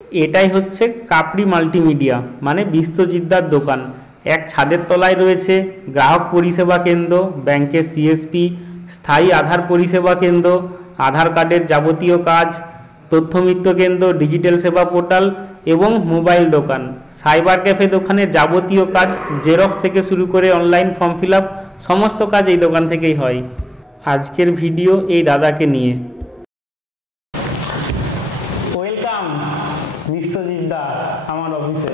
এটাই হচ্ছে কাপড়ি মাল্টিমিডিয়া মানে বিশ্বজিৎদার দোকান। এক ছাদের তলায় রয়েছে গ্রাহক পরিষেবা কেন্দ্র, ব্যাংকের সিএসপি, স্থায়ী আধার পরিষেবা কেন্দ্র, আধার কার্ডের যাবতীয় কাজ, তথ্যমিত্র কেন্দ্র, ডিজিটাল সেবা পোর্টাল এবং মোবাইল দোকান। সাইবার ক্যাফে দোকানের যাবতীয় কাজ, জেরক্স থেকে শুরু করে অনলাইন ফর্ম ফিল আপ, সমস্ত কাজ এই দোকান থেকেই হয়। আজকের ভিডিও এই দাদাকে নিয়ে। ওয়েলকাম বিশ্বজিৎ দা আমার অফিসে।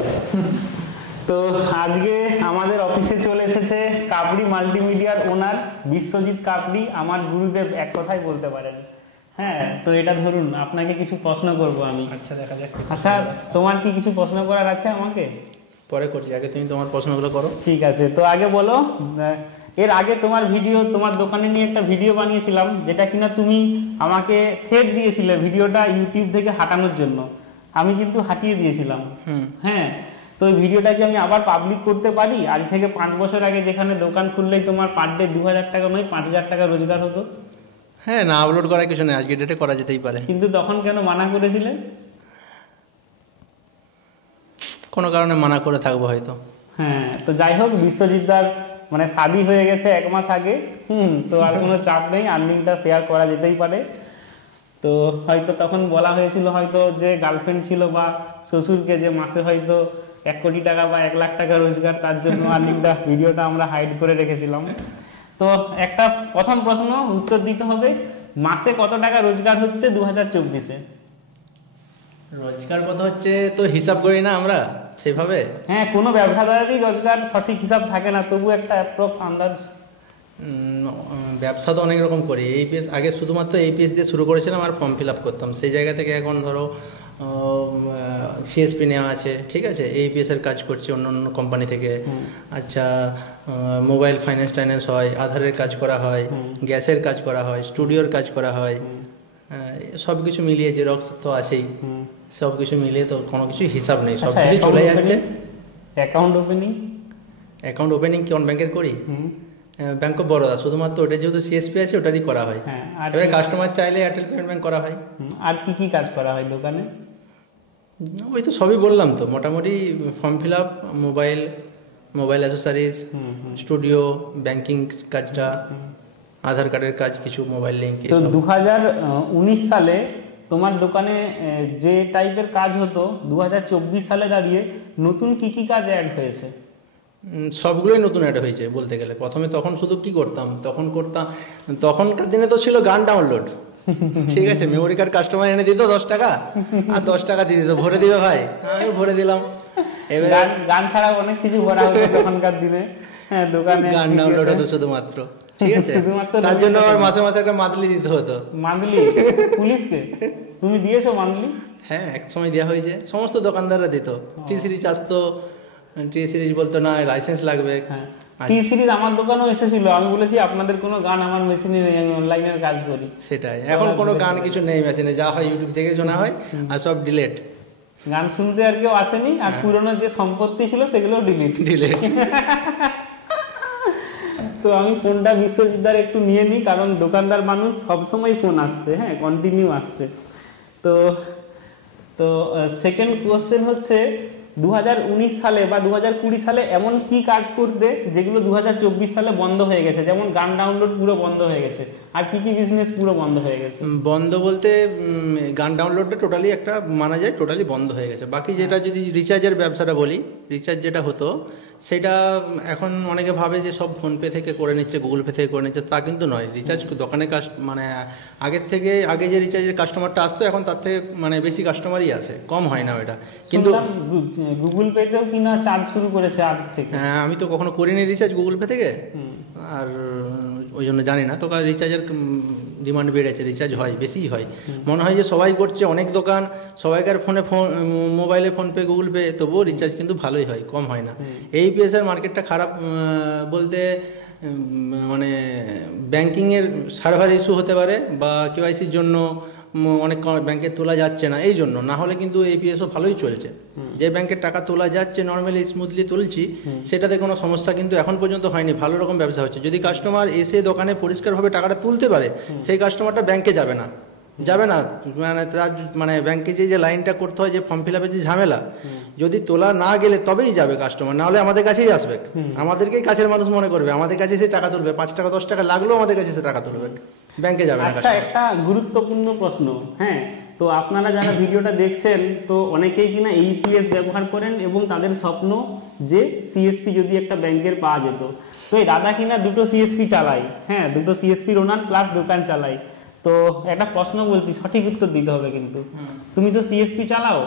তো আজকে আমাদের অফিসে চলে এসেছে কাপড়ি মাল্টিমিডিয়ার ওনার বিশ্বজিৎ কাপড়ি, আমার গুরুদেব এক কথাই বলতে পারেন। হ্যাঁ, তো এটা ধরুন আপনাকে কিছু প্রশ্ন করব আমি। আচ্ছা, দেখা যাক। আচ্ছা, তোমার কি কিছু প্রশ্ন করার আছে আমাকে? পরে করছি, আগে তুমি তোমার প্রশ্নগুলো করো। ঠিক আছে, তো আগে বলো, এর আগে তোমার ভিডিও, তোমার দোকানে নিয়ে একটা ভিডিও বানিয়েছিলাম যেটা কিনা তুমি আমাকে থ্রেড দিয়েছিলে ভিডিওটা ইউটিউব থেকে হাঁটানোর জন্য। আমি কিন্তু হাঁটিয়ে দিয়েছিলাম। হ্যাঁ, তো ওই ভিডিওটাকে আমি আবার পাবলিক করতে পারি? আজ থেকে 5 বছর আগে যেখানে দোকান খুললেই তোমার পার ডে 2000 টাকা নয় 5000 টাকা রোজগার হতো। হ্যাঁ, না আপলোড করা কিছু নেই, আজকে ডেটে করা যেতেই পারে। কিন্তু তখন কেন মানা করেছিলে? কোনো কারণে মানা করে থাকবো হয়তো। হ্যাঁ, তো যাই হোক, বিশ্বজিৎদার মানে শাদি হয়ে গেছে 1 মাস আগে। তো আর কোনো চাপ নেই, আর্নিংটা শেয়ার করা যেতেই পারে। তো হয়তো তখন বলা হয়েছিল হয়তো যে গার্লফ্রেন্ড ছিল বা শ্বশুরকে যে মাসে হয়তো 1 কোটি টাকা বা 1 লাখ টাকা রোজগার, তার জন্য আর্নিংটা ভিডিওটা আমরা হাইড করে রেখেছিলাম। তো একটা প্রথম প্রশ্ন উত্তর দিতে হবে, মাসে কত টাকা রোজগার হচ্ছে 2024-এ? রোজগার কত হচ্ছে তো হিসাব করি না আমরা সেভাবে। হ্যাঁ, কোনো ব্যবসাদারেরই রোজগার সঠিক হিসাব থাকে না, তবু একটা অ্যাপ্রক্স আন্দাজ। ব্যবসা তো অনেক রকম করি। এইপিএস আগে শুধুমাত্র এইপিএস দিয়ে শুরু করেছিলাম আর ফর্ম ফিল আপ করতাম, সেই জায়গা থেকে এখন ধরো সিএসপি নেওয়া আছে, ঠিক আছে, এইপিএস এর কাজ করছি অন্য অন্য কোম্পানি থেকে। আচ্ছা, মোবাইল ফাইন্যান্স টাইন্যান্স হয়, আধারের কাজ করা হয়, গ্যাসের কাজ করা হয়, স্টুডিওর কাজ করা হয়, সব কিছু মিলিয়ে জেরক্স তো আছেই। সব কিছু মিলিয়ে তো কোনো কিছু হিসাব নেই, সব কিছু চলে যাচ্ছে। Account opening? অ্যাকাউন্ট ওপেনিং কোন ব্যাংকের করি? ব্যাংক অফ বরোদা, শুধুমাত্র ওটা যেহেতু সিএসপি আছে ওটারই করা হয়। এবারে কাস্টমার চাইলে এয়ারটেল পেমেন্ট ব্যাংক করা হয়। আর কি কি কাজ করা হয় দোকানে? ওই তো সবই বললাম তো, মোটামুটি form fill up, mobile accessories, studio, banking কাজটা, আধার কার্ডের কাজ, কিছু মোবাইল লিঙ্ক। তো 2019 সালে তোমার দোকানে যে টাইপের কাজ হতো, 2024 সালে দাঁড়িয়ে নতুন কি কি কাজ অ্যাড হয়েছে? সবগুলোই নতুন অ্যাড হয়েছে বলতে গেলে। প্রথমে তখন শুধু কি করতাম, তখনকার দিনে তো ছিল গান ডাউনলোড, ঠিক আছে, মেমোরি কার্ড কাস্টমার এনে দিত 10 টাকা, আর 10 টাকা দিয়ে দিত, ভরে দিবে ভাই, আমি ভরে দিলাম। এবার গান ছাড়া অনেক কিছু ভরা হতো তখনকার দিনে। হ্যাঁ, দোকানে গান ডাউনলোড হতো শুধুমাত্র, ঠিক আছে, তার জন্য আমার মাসে মাসে একটা মান্থলি দিতে হতো। মান্থলি? পুলিশকে তুমি দিয়েছো মান্থলি? হ্যাঁ, এক সময় দেওয়া হয়েছে, সমস্ত দোকানদাররা দিত। টি সিরিজ আসতো, টি সিরিজ বলতো না, লাইসেন্স লাগবে। টি সিরিজ আমার দোকানেও এসেছিল, আমি বলেছি আপনাদের কোনো গান আমার মেশিনে নেই, আমি অনলাইনের কাজ করি। সেটাই, এখন কোনো গান কিছু নেই মেশিনে, যা হয় ইউটিউব থেকে শোনা হয়, আর সব ডিলেট। গান শুনতে আর কেউ আসেনি, আর পুরোনো যে সম্পত্তি ছিল সেগুলো ডিলিট। তো আমি ফোনটা বিশ্বজিৎদার একটু নিয়ে নিই, কারণ দোকানদার মানুষ সবসময় ফোন আসছে, হ্যাঁ, কন্টিনিউ আসছে। তো সেকেন্ড কোশ্চেন হচ্ছে, 2019 সালে বা 2020 সালে এমন কি কাজ করতে যেগুলো 2024 সালে বন্ধ হয়ে গেছে? যেমন গান ডাউনলোড পুরো বন্ধ হয়ে গেছে, আর কি কি বিজনেস পুরো বন্ধ হয়ে গেছে? বন্ধ বলতে গান ডাউনলোডটা টোটালি একটা মানা যায়, টোটালি বন্ধ হয়ে গেছে। বাকি যেটা যদি রিচার্জের ব্যবসাটা বলি, রিচার্জ যেটা হতো সেটা এখন অনেকে ভাবে যে সব ফোনপে থেকে করে নিচ্ছে, গুগল পে থেকে করে নিচ্ছে, তা কিন্তু নয়। রিচার্জ দোকানে মানে আগে যে রিচার্জের কাস্টমারটা আসতো, এখন তার থেকে মানে বেশি কাস্টমারই আসে, কম হয় না ওটা। কিন্তু গুগল পেতেও কিনা চার্জ শুরু করেছে আজ থেকে। হ্যাঁ, আমি তো কখনো করিনি রিচার্জ গুগল পে থেকে, আর ওই জন্য জানি না। তো রিচার্জের ডিমান্ড বেড়েছে, রিচার্জ হয়, বেশি হয়, মনে হয় যে সবাই করছে, অনেক দোকান, সবাইকার মোবাইলে ফোনপে গুগল পে, তবুও রিচার্জ কিন্তু ভালোই হয়, কম হয় না। এইপিএস এর মার্কেটটা খারাপ বলতে মানে ব্যাংকিংয়ের সার্ভার ইস্যু হতে পারে, বা কেওয়াইসির জন্য অনেক ব্যাংকে তোলা যাচ্ছে না, এই জন্য। না হলে কিন্তু এপিএসও ভালোই চলছে। যে ব্যাংকের টাকা তোলা যাচ্ছে নর্মালি স্মুথলি তুলছি, সেটাতে কোনো সমস্যা কিন্তু এখন পর্যন্ত হয়নি, ভালো রকম ব্যবসা হচ্ছে। যদি কাস্টমার এসে দোকানে পরিষ্কারভাবে টাকাটা তুলতে পারে, সেই কাস্টমারটা ব্যাংকে যাবে না, যাবে না। মানে তার মানে ব্যাংকে যে লাইনটা করতে হয়, যে ফর্ম ফিল আপের যে ঝামেলা, যদি তোলা না গেলে তবেই যাবে কাস্টমার, না হলে আমাদের কাছেই আসবে, আমাদেরকেই কাছের মানুষ মনে করবে, আমাদের কাছে সে টাকা তুলবে, 5 টাকা 10 টাকা লাগলেও আমাদের কাছে সে টাকা তুলবে, ব্যাংকে যাবে না। আচ্ছা, একটা গুরুত্বপূর্ণ প্রশ্ন, হ্যাঁ, তো আপনারা যারা ভিডিওটা দেখছেন, তো অনেকেই কিনা ইপিএস ব্যবহার করেন এবং তাদের স্বপ্ন যে সিএসপি যদি একটা ব্যাংকের পাওয়া যেত। তো এই দাদা কিনা দুটো সিএসপি চালায়, হ্যাঁ, দুটো সিএসপির ওনার প্লাস দোকান চালায়। তো একটা প্রশ্ন বলছি, সঠিক উত্তর দিতে হবে কিন্তু। তুমি তো সিএসপি চালাও,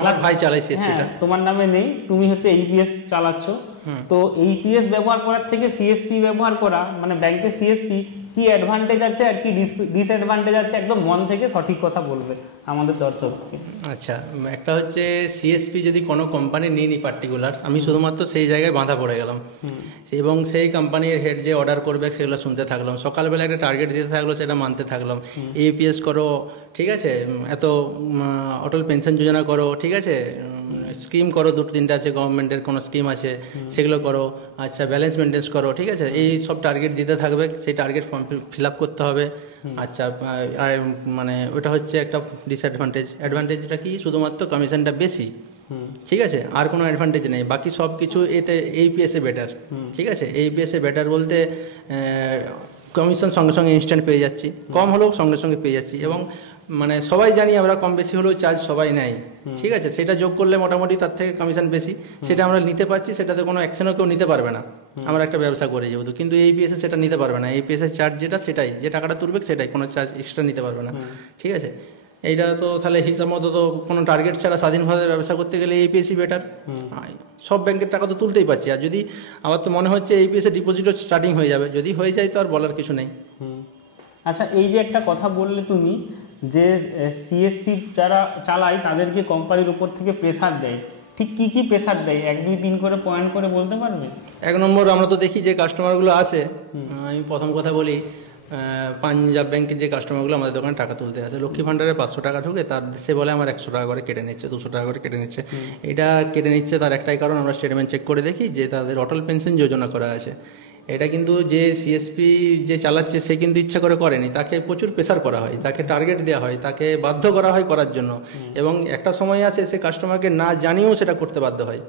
আমার ভাই চালাই সিএসপিটা, তোমার নামে নেই, তুমি হচ্ছে ইপিএস চালাচ্ছ। তো ইপিএস ব্যবহার করার থেকে সিএসপি ব্যবহার করা, মানে ব্যাংকের সিএসপি, কি অ্যাডভান্টেজ আছে আর কি ডিসঅ্যাডভান্টেজ আছে, একদম মন থেকে সঠিক কথা বলবে আমাদের দর্শককে। আচ্ছা, একটা হচ্ছে সিএসপি যদি কোনো কোম্পানি নিয়ে নি পার্টিকুলার, আমি শুধুমাত্র সেই জায়গায় বাঁধা পড়ে গেলাম, এবং সেই কোম্পানির হেড যে অর্ডার করবে সেগুলো শুনতে থাকলাম, সকালবেলা একটা টার্গেট দিতে থাকলো, সেটা মানতে থাকলাম, ইপিএস করো, ঠিক আছে, এত অটল পেনশন যোজনা করো, ঠিক আছে, স্কিম করো, 2-3টা আছে গভর্নমেন্টের কোনো স্কিম আছে সেগুলো করো, আচ্ছা ব্যালেন্স মেনটেন্স করো, ঠিক আছে, এই সব টার্গেট দিতে থাকবে, সেই টার্গেট ফর্ম ফিল আপ করতে হবে। আচ্ছা, আর মানে ওটা হচ্ছে একটা ডিসঅ্যাডভান্টেজ। অ্যাডভান্টেজটা কি, শুধুমাত্র কমিশনটা বেশি, ঠিক আছে, আর কোনো অ্যাডভান্টেজ নেই, বাকি সব কিছু এতে এইপিএসে বেটার, ঠিক আছে। এইপিএসে বেটার বলতে কমিশন সঙ্গে সঙ্গে ইনস্ট্যান্ট পেয়ে যাচ্ছি, কম হলেও সঙ্গে সঙ্গে পেয়ে যাচ্ছি, এবং মানে সবাই জানি আমরা কম বেশি হলেও চার্জ সবাই নেয়, ঠিক আছে, সেটা যোগ করলে মোটামুটি তার থেকে কমিশন বেশি, সেটা আমরা নিতে পারছি, সেটাতে কোনো অ্যাকশনও কেউ নিতে পারবে না, আমরা একটা ব্যবসা করে যেহেতু। কিন্তু এইপিএসে সেটা নিতে পারবে না, এইপিএসের চার্জ যেটা সেটাই, যে টাকাটা তুলবে সেটাই, কোনো চার্জ এক্সট্রা নিতে পারবে না, ঠিক আছে। এইটা তো তাহলে হিসাব মতো তো কোনো টার্গেট ছাড়া স্বাধীনভাবে ব্যবসা করতে গেলে এইপিএসই বেটার, সব ব্যাংকের টাকা তো তুলতেই পারছি। আর যদি আমার তো মনে হচ্ছে এইপিএসে ডিপোজিটও স্টার্টিং হয়ে যাবে, যদি হয়ে যায় তো আর বলার কিছু নেই। আচ্ছা, এই যে একটা কথা বললে তুমি, যে সিএসপি যারা চালায় তাদেরকে কোম্পানির উপর থেকে প্রেসার দেয়, ঠিক কি কি প্রেসার দেয়, 1, 2, 3 করে পয়েন্ট করে বলতে পারবে? 1 নম্বর, আমরা তো দেখি যে কাস্টমারগুলো আছে, আমি প্রথম কথা বলি, পাঞ্জাব ব্যাংকের যে কাস্টমারগুলো আমাদের দোকানে টাকা তুলতে আসে, লক্ষ্মী ভাণ্ডারে 500 টাকা ঢুকে, তার সে বলে আমার 100 টাকা করে কেটে নিচ্ছে, 200 টাকা করে কেটে নিচ্ছে। এটা কেটে নিচ্ছে তার একটাই কারণ, আমরা স্টেটমেন্ট চেক করে দেখি যে তাদের অটল পেনশন যোজনা করা আছে। এটা কিন্তু যে সিএসপি যে চালাচ্ছে সে কিন্তু ইচ্ছা করে করেনি, তাকে প্রচুর প্রেসার করা হয়, তাকে টার্গেট দেওয়া হয়, তাকে বাধ্য করা হয় করার জন্য, এবং একটা সময় আসে সে কাস্টমারকে না জানিয়েও সেটা করতে বাধ্য হয়।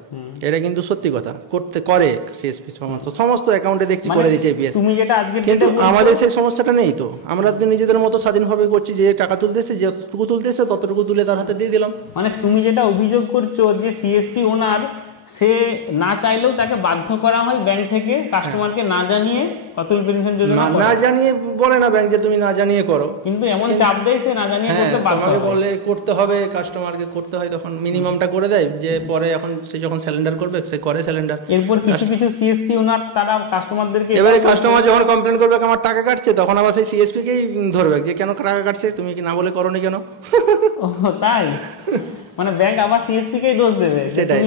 এটা কিন্তু সত্যি কথা, করে সিএসপি সমস্ত অ্যাকাউন্টে দেখছি করে দিচ্ছে এপিএস, কিন্তু আমাদের সেই সমস্যাটা নেই। তো আমরা তো নিজেদের মতো স্বাধীনভাবে করছি, যে টাকা তুলতেছে, যতটুকু তুলতেছে ততটুকু তুলে তার হাতে দিয়ে দিলাম। মানে তুমি যেটা অভিযোগ করছো যে সিএসপি ওনার, সে না চাইলেও তাকে বাধ্য করা হয় ব্যাংক থেকে, কাস্টমারকে না জানিয়ে অটল পেনশন যোজনা, না জানিয়ে বলে না ব্যাংক যে তুমি না জানিয়ে করো, কিন্তু এমন চাপ দেয় সে না জানিয়ে করতে বাধ্য হয়, বলে করতে হবে, কাস্টমারকে করতে হয়, তখন মিনিমামটা করে দেয়, যে পরে এখন সে যখন স্যালেন্ডার করবে সে করে স্যালেন্ডার। এরপর কিছু কিছু সিএসপি ওনার তারা কাস্টমারদেরকে, এবারে কাস্টমার যখন কমপ্লেন করবে আমার টাকা কাটছে, তখন আবার সেই সিএসপি কেই ধরবে যে কেন টাকা কাটছে, তুমি কি না বলে করোনি কেন। ও তাই, মানে ব্যাংক আবার সিএসপি কেই দোষ দেবে, সেটাই,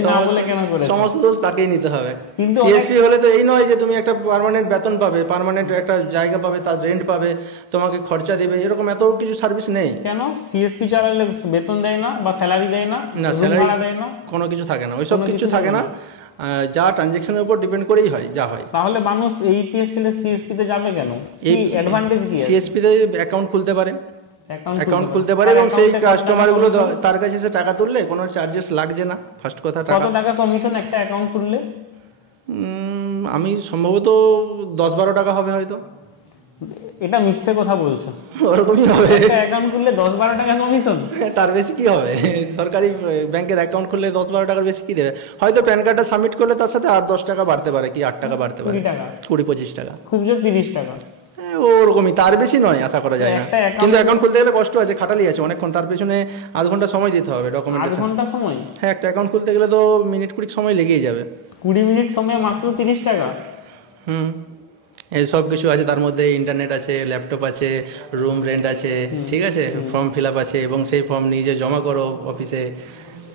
সমস্ত দোষ তাকেই নিতে হবে। কিন্তু সিএসপি হলে তো এই নয় যে তুমি একটা পার্মানেন্ট বেতন পাবে, পার্মানেন্ট একটা জায়গা পাবে, তার রেন্ট পাবে, তোমাকে খরচা দেবে, এরকম এত কিছু সার্ভিস নেই। কেন সিএসপি চালালে বেতন দেয় না বা স্যালারি দেয় না? না, স্যালারি দেয় না, কোনো কিছু থাকে না, ওইসব কিছু থাকে না, যা ট্রানজাকশনের উপর ডিপেন্ড করেই হয়, যা হয়। তাহলে মানুষ এইপিএস ছেড়ে সিএসপি তে যাবে কেন? এই অ্যাডভান্টেজ কি? সিএসপি তে অ্যাকাউন্ট খুলতে পারে, অ্যাকাউন্ট খুলতে পারে, এবং সেই কাস্টমারগুলো তার কাছে এসে টাকা তুললে কোনো চার্জেস লাগছে না। ফার্স্ট কথা, কত টাকা কমিশন একটা অ্যাকাউন্ট খুললে? আমি সম্ভবত 10-12 টাকা হবে হয়তো। এটা মিথ্যে কথা বলছো? ওরকমই হবে, একটা অ্যাকাউন্ট খুললে 10-12 টাকা কমিশন, তার বেশি কি হবে? সরকারি ব্যাংকের অ্যাকাউন্ট খুললে 10-12 টাকার বেশি কি দেবে? হয়তো প্যান কার্ডটা সাবমিট করলে তার সাথে আর 10 টাকা বাড়তে পারে, কি 8 টাকা বাড়তে পারে, 20-25 টাকা, খুব জোর 30 টাকা, ওরকমই, তার বেশি নয়, আশা করা যায় না। কিন্তু অ্যাকাউন্ট খুলতে গেলে কষ্ট আছে, খাটালি আছে অনেকক্ষণ, তার পেছনে আধ ঘন্টা সময় দিতে হবে ডকুমেন্টেশন। 8 ঘন্টা সময়? হ্যাঁ, একটা অ্যাকাউন্ট খুলতে গেলে তো মিনিট 20 সময় লেগেই যাবে। 20 মিনিট সময় মাত্র 30 টাকা? এই সব কিছু আছে, তার মধ্যে ইন্টারনেট আছে, ল্যাপটপ আছে, রুম রেন্ট আছে, ঠিক আছে, ফর্ম ফিল আপ আছে, এবং সেই ফর্ম নিজে জমা করো অফিসে,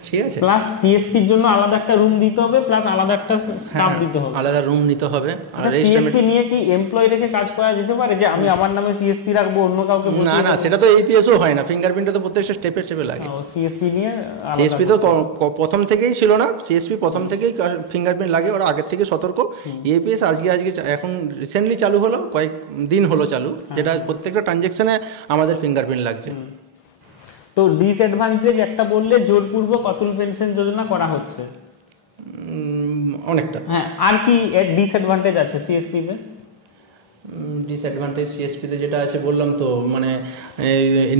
ঠিক আছে। প্লাস সিএসপির জন্য আলাদা একটা রুম দিতে হবে, প্লাস আলাদা একটা স্টাফ দিতে হবে, আলাদা রুম নিতে হবে। আর সিএসপি নিয়ে কি এমপ্লয়ি রেখে কাজ করা যেতে পারে, যে আমি আমার নামে সিএসপি রাখবো, অন্য কাউকে? না না, সেটা তো এইপিএসও হয় না, ফিঙ্গারপ্রিন্টটা তো প্রত্যেকটা স্টেপে স্টেপে লাগে। সিএসপি নিয়ে, সিএসপি তো প্রথম থেকেই ছিল না, সিএসপি প্রথম থেকেই ফিঙ্গারপ্রিন্ট লাগে, ওরা আগের থেকে সতর্ক। এপিএস আজকে এখন রিসেন্টলি চালু হলো, কয়েক দিন হলো চালু, যেটা প্রত্যেকটা ট্রানজ্যাকশনে আমাদের ফিঙ্গারপ্রিন্ট লাগছে। তো ডিসঅ্যাডভান্টেজ একটা বললে জোরপূর্বক অটল পেনশন যোজনা করা হচ্ছে, অনেকটা। হ্যাঁ, আর কি এর ডিসঅ্যাডভান্টেজ আছে সিএসপি তে? ডিসঅ্যাডভান্টেজ সিএসপিতে যেটা আছে বললাম তো, মানে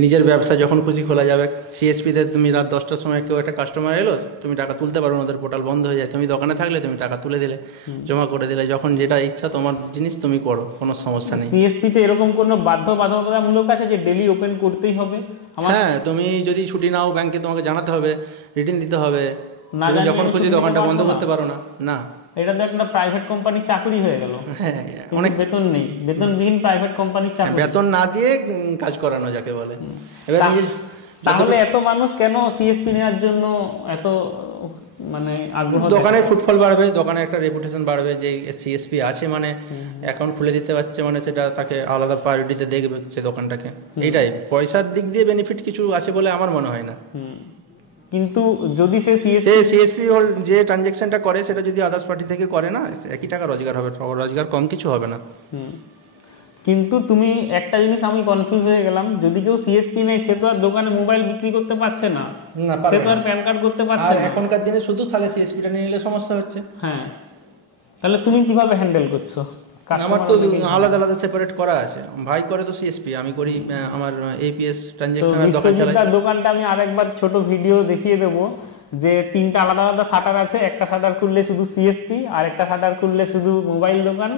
নিজের ব্যবসা যখন খুশি খোলা যাবে। সিএসপিতে তুমি রাত 10টার সময় কেউ একটা কাস্টমার এলো, তুমি টাকা তুলতে পারো না, ওদের পোর্টাল বন্ধ হয়ে যায়। তুমি দোকানে থাকলে তুমি টাকা তুলে দিলে, জমা করে দিলে, যখন যেটা ইচ্ছা তোমার জিনিস তুমি করো, কোনো সমস্যা নেই। সিএসপি তে এরকম কোনো বাধ্যবাধকতামূলক আছে যে ডেলি ওপেন করতেই হবে? হ্যাঁ, তুমি যদি ছুটি নাও ব্যাংকে তোমাকে জানাতে হবে, রিটার্ন দিতে হবে, না তুমি জানলে যখন খুশি ছুটি দোকানটা দিতে বন্ধ পারবো না? করতে পারো না। না, এটা তো একটা প্রাইভেট কোম্পানির চাকরি হয়ে গেল। হ্যাঁ, কিন্তু অনেক বেতন নেই, বেতনবিহীন প্রাইভেট কোম্পানির চাকরি। বেতন না দিয়ে কাজ করানো যাকে বলে। এবার তাহলে এত মানুষ কেন সিএসপি নেওয়ার জন্য এত মানে আগ্রহ? দোকানের ফুটফল বাড়বে, দোকানে একটা রেপুটেশন বাড়বে যে সিএসপি আছে, মানে অ্যাকাউন্ট খুলে দিতে পারছে, মানে সেটা তাকে আলাদা প্রায়োরিটিতে দেখবে সে দোকানটাকে। এইটাই পয়সার দিক দিয়ে বেনিফিট কিছু আছে বলে আমার মনে হয় না। কিন্তু যদি সে সিএসপি যে ট্রানজ্যাকশনটা করে সেটা যদি আদার্স পার্টি থেকে করে না, একই টাকা রোজগার হবে, রোজগার কম কিছু হবে না। কিন্তু তুমি একটা জিনিস আমি কনফিউজ হয়ে গেলাম, যদি কেউ সিএসপি নেয় সে তো আর দোকানে মোবাইল বিক্রি করতে পারছে না, সে তো আর প্যান কার্ড করতে পারছে আর না। এখনকার দিনে শুধু তাহলে সিএসপিটা নিয়ে নিলে সমস্যা হচ্ছে। হ্যাঁ, তাহলে তুমি কিভাবে হ্যান্ডেল করছো? আমার তো আলাদা আলাদা সেপারেট করা আছে। ভাই করে তো সিএসপি, আমি করি আমার এপিএস ট্রানজ্যাকশনের দোকান চালাই। দোকানটা আমি আরেকবার ছোট ভিডিও দেখিয়ে দেবো যে 3টা আলাদা আলাদা শাটার আছে। একটা শাটার খুললে শুধু সিএসপি, আর একটা শাটার খুললে শুধু মোবাইল দোকান,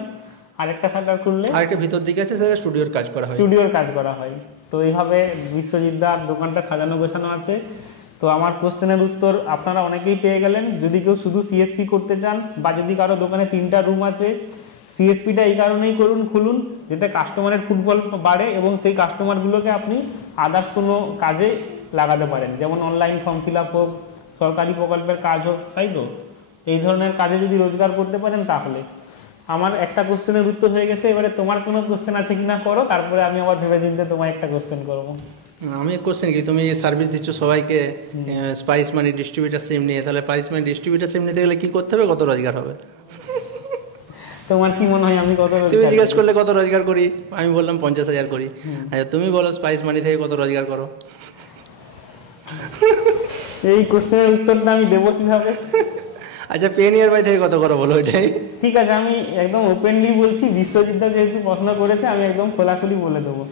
আরেকটা শাটার খুললে আরেকটা ভিতর দিকে আছে, সেটা স্টুডিওর কাজ করা হয়। তো এইভাবে বিশ্বজিৎদার দোকানটা সাজানো গোছানো আছে। তো আমার কোশ্চেনের উত্তর আপনারা অনেকেই পেয়ে গেলেন। যদি কেউ শুধু সিএসপি করতে চান, বা যদি কারো দোকানে 3টা রুম আছে, সিএসপিটা এই কারণেই খুলুন যাতে কাস্টমারের ফুটবল বাড়ে এবং সেই কাস্টমারগুলোকে আপনি আদার্স কোনো কাজে লাগাতে পারেন, যেমন অনলাইন ফর্ম ফিল আপ হোক, সরকারি প্রকল্পের কাজ হোক, তাই তো? এই ধরনের কাজে যদি রোজগার করতে পারেন তাহলে। আমার একটা কোশ্চেনের উত্তর হয়ে গেছে, এবারে তোমার কোনো কোশ্চেন আছে কিনা করো, তারপরে আমি আবার ভেবে চিন্তে তোমায় একটা কোশ্চেন করবো। আমি কোশ্চেন কি, তুমি যে সার্ভিস দিচ্ছ সবাইকে স্পাইস মানি ডিস্ট্রিবিউটারশিপ নিয়ে, তাহলে স্পাইস মানি ডিস্ট্রিবিউটারশিপ নিতে গেলে কি করতে হবে, কত রোজগার হবে? তোমার কি মনে হয় আমি কত? তুমি জিজ্ঞেস করলে কত রোজগার করি, আমি বললাম 50,000 করি। আচ্ছা, তুমি বলো স্পাইস মানি থেকে কত রোজগার করো? এই কোশ্চেনের উত্তরটা আমি দেবো কিভাবে? আচ্ছা, পেনিয়ার বাই থেকে কত করো বলো, এটাই ঠিক আছে। আমি একদম ওপেনলি বলছি, বিশ্বজিৎদা যেহেতু প্রশ্ন করেছে আমি একদম খোলাখুলি বলে দেবো।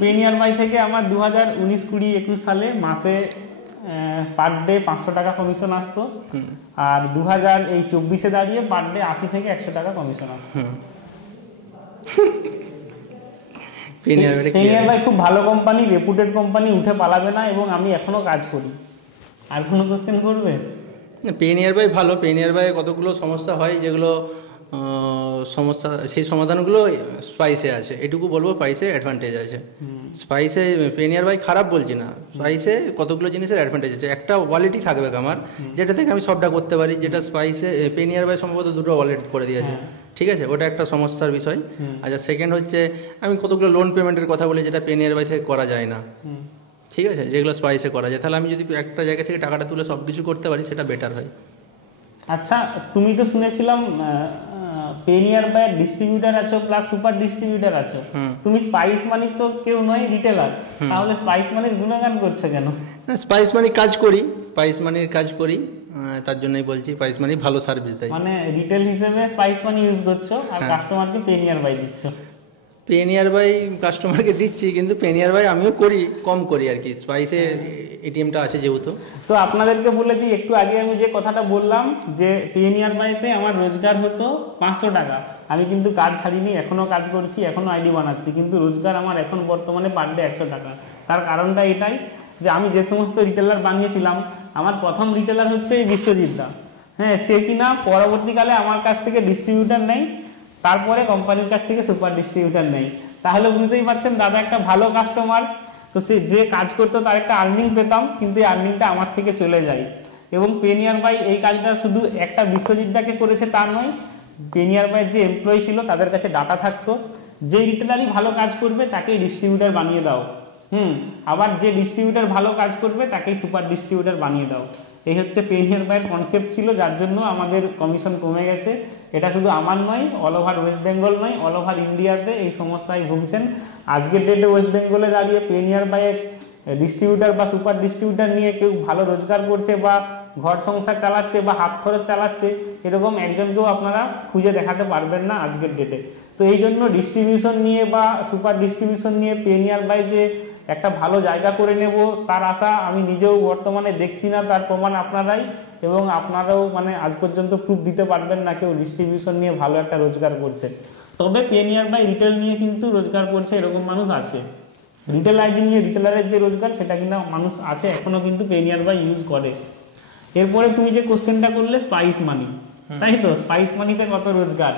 পেনিয়ার বাই থেকে আমার 2019-20-21 সালে মাসে পার ডে 500 টাকা কমিশন আসতো, আর 2024-এ দাঁড়িয়ে পার ডে 80 থেকে 100 টাকা কমিশন আসতো। পেনিয়ার বাই খুব ভালো কোম্পানি, রেপুটেড কোম্পানি, উঠে পালাবে না, এবং আমি এখনো কাজ করি। আর কোনো কোশ্চেন করবে? পেনিয়ার বাই ভালো। পেনিয়ার বাই কতগুলো সমস্যা হয়, যেগুলো সমস্যা, সেই সমাধানগুলো স্পাইসে আছে। এটুকু বলবো, স্পাইসে অ্যাডভান্টেজ আছে। স্পাইসে পেনিয়ার বাই খারাপ বলছি না, স্পাইসে কতগুলো জিনিসের অ্যাডভান্টেজ আছে। একটা ওয়ালেটই থাকবে আমার, যেটা থেকে আমি সবটা করতে পারি, যেটা স্পাইসে পেনিয়ার বাই সম্ভবত 2টো ওয়ালেট করে দিয়েছে। ঠিক আছে, ওটা একটা সমস্যার বিষয়। আচ্ছা, সেকেন্ড হচ্ছে আমি কতগুলো লোন পেমেন্টের কথা বলি, যেটা পেনিয়ার বাই থেকে করা যায় না। ঠিক আছে, যেগুলো স্পাইসে করা যায়, তাহলে আমি যদি একটা জায়গা থেকে টাকাটা তুলে সব কিছু করতে পারি, সেটা বেটার হয়। আচ্ছা, তুমি তো শুনেছিলাম পেনিয়ার বাই ডিস্ট্রিবিউটার আছো প্লাস সুপার ডিস্ট্রিবিউটার আছো। তুমি স্পাইস মানি তো কেউ নয়, রিটেলার, তাহলে স্পাইস মানির গুণগান করছো কেন? স্পাইস মানি কাজ করি, স্পাইস মানির কাজ করি, তার জন্যই বলছি স্পাইস মানি ভালো সার্ভিস দেয়। মানে রিটেল হিসেবে স্পাইস মানি ইউজ করছো আর কাস্টমারকে পেনিয়ার বাই দিচ্ছ। পেনিয়ার বাই কাস্টমারকে দিচ্ছি, কিন্তু পেনিয়ার বাই আমিও করি, কম করি আর কি। স্পাইসে এটিএমটা আছে যেহেতু। তো আপনাদেরকে বলে দিই, একটু আগে আমি যে কথাটা বললাম যে পেনিয়ার বাইতে আমার রোজগার হতো 500 টাকা, আমি কিন্তু কাজ ছাড়িনি, এখনও কাজ করছি, এখনও আইডি বানাচ্ছি, কিন্তু রোজগার আমার এখন বর্তমানে পার ডে 100 টাকা। তার কারণটা এটাই যে আমি যে সমস্ত রিটেলার বানিয়েছিলাম, আমার প্রথম রিটেলার হচ্ছে এই বিশ্বজিৎদা। হ্যাঁ, সে কিনা পরবর্তীকালে আমার কাছ থেকে ডিস্ট্রিবিউটার নেই, তারপরে কোম্পানির কাছ থেকে সুপার ডিস্ট্রিবিউটার নেই। তাহলে বুঝতেই পারছেন দাদা একটা ভালো কাস্টমার। তো সে যে কাজ করতো তার একটা আর্নিং পেতাম, কিন্তু এই আর্নিংটা আমার থেকে চলে যায়। এবং পেনিয়ার বাই এই কাজটা শুধু একটা বিশ্বজিৎদাকে করেছে তা নয়, পেনিয়ার বাইয়ের যে এমপ্লয়ি ছিল তাদের কাছে ডাটা থাকতো, যে রিটেলারই ভালো কাজ করবে তাকেই ডিস্ট্রিবিউটার বানিয়ে দাও। আবার যে ডিস্ট্রিবিউটার ভালো কাজ করবে তাকেই সুপার ডিস্ট্রিবিউটার বানিয়ে দাও। এই হচ্ছে পেনিয়ার বাইয়ের কনসেপ্ট ছিল, যার জন্য আমাদের কমিশন কমে গেছে। এটা শুধু আমার নয়, অল ওভার ওয়েস্ট বেঙ্গল নয়, অল ওভার ইন্ডিয়াতে এই সমস্যায় ভুগছেন। আজকের ডেটে ওয়েস্ট বেঙ্গলে দাঁড়িয়ে পেনিয়ার বাইয়ের ডিস্ট্রিবিউটার বা সুপার ডিস্ট্রিবিউটার নিয়ে কেউ ভালো রোজগার করছে বা ঘর সংসার চালাচ্ছে বা হাত খরচ চালাচ্ছে, এরকম একজনকেও আপনারা খুঁজে দেখাতে পারবেন না আজকের ডেটে। তো এই জন্য ডিস্ট্রিবিউশন নিয়ে বা সুপার ডিস্ট্রিবিউশন নিয়ে পেনিয়ার বাই যে একটা ভালো জায়গা করে নেব তার আশা আমি নিজেও বর্তমানে দেখছি না, তার প্রমাণ আপনারাই, এবং আপনারাও মানে আজ পর্যন্ত প্রুফ দিতে পারবেন না কেউ ডিস্ট্রিবিউশন নিয়ে ভালো একটা রোজগার করছে। তবে পেনিয়ার বাই রিটেল নিয়ে কিন্তু রোজগার করছে এরকম মানুষ আছে। রিটেল আইডি নিয়ে রিটেলারের যে রোজগার সেটা কিন্তু মানুষ আছে এখনো কিন্তু পেনিয়ার বাই ইউজ করে। এরপরে তুমি যে কোশ্চেনটা করলে স্পাইস মানি, তাই তো? স্পাইস মানিতে কত রোজগার?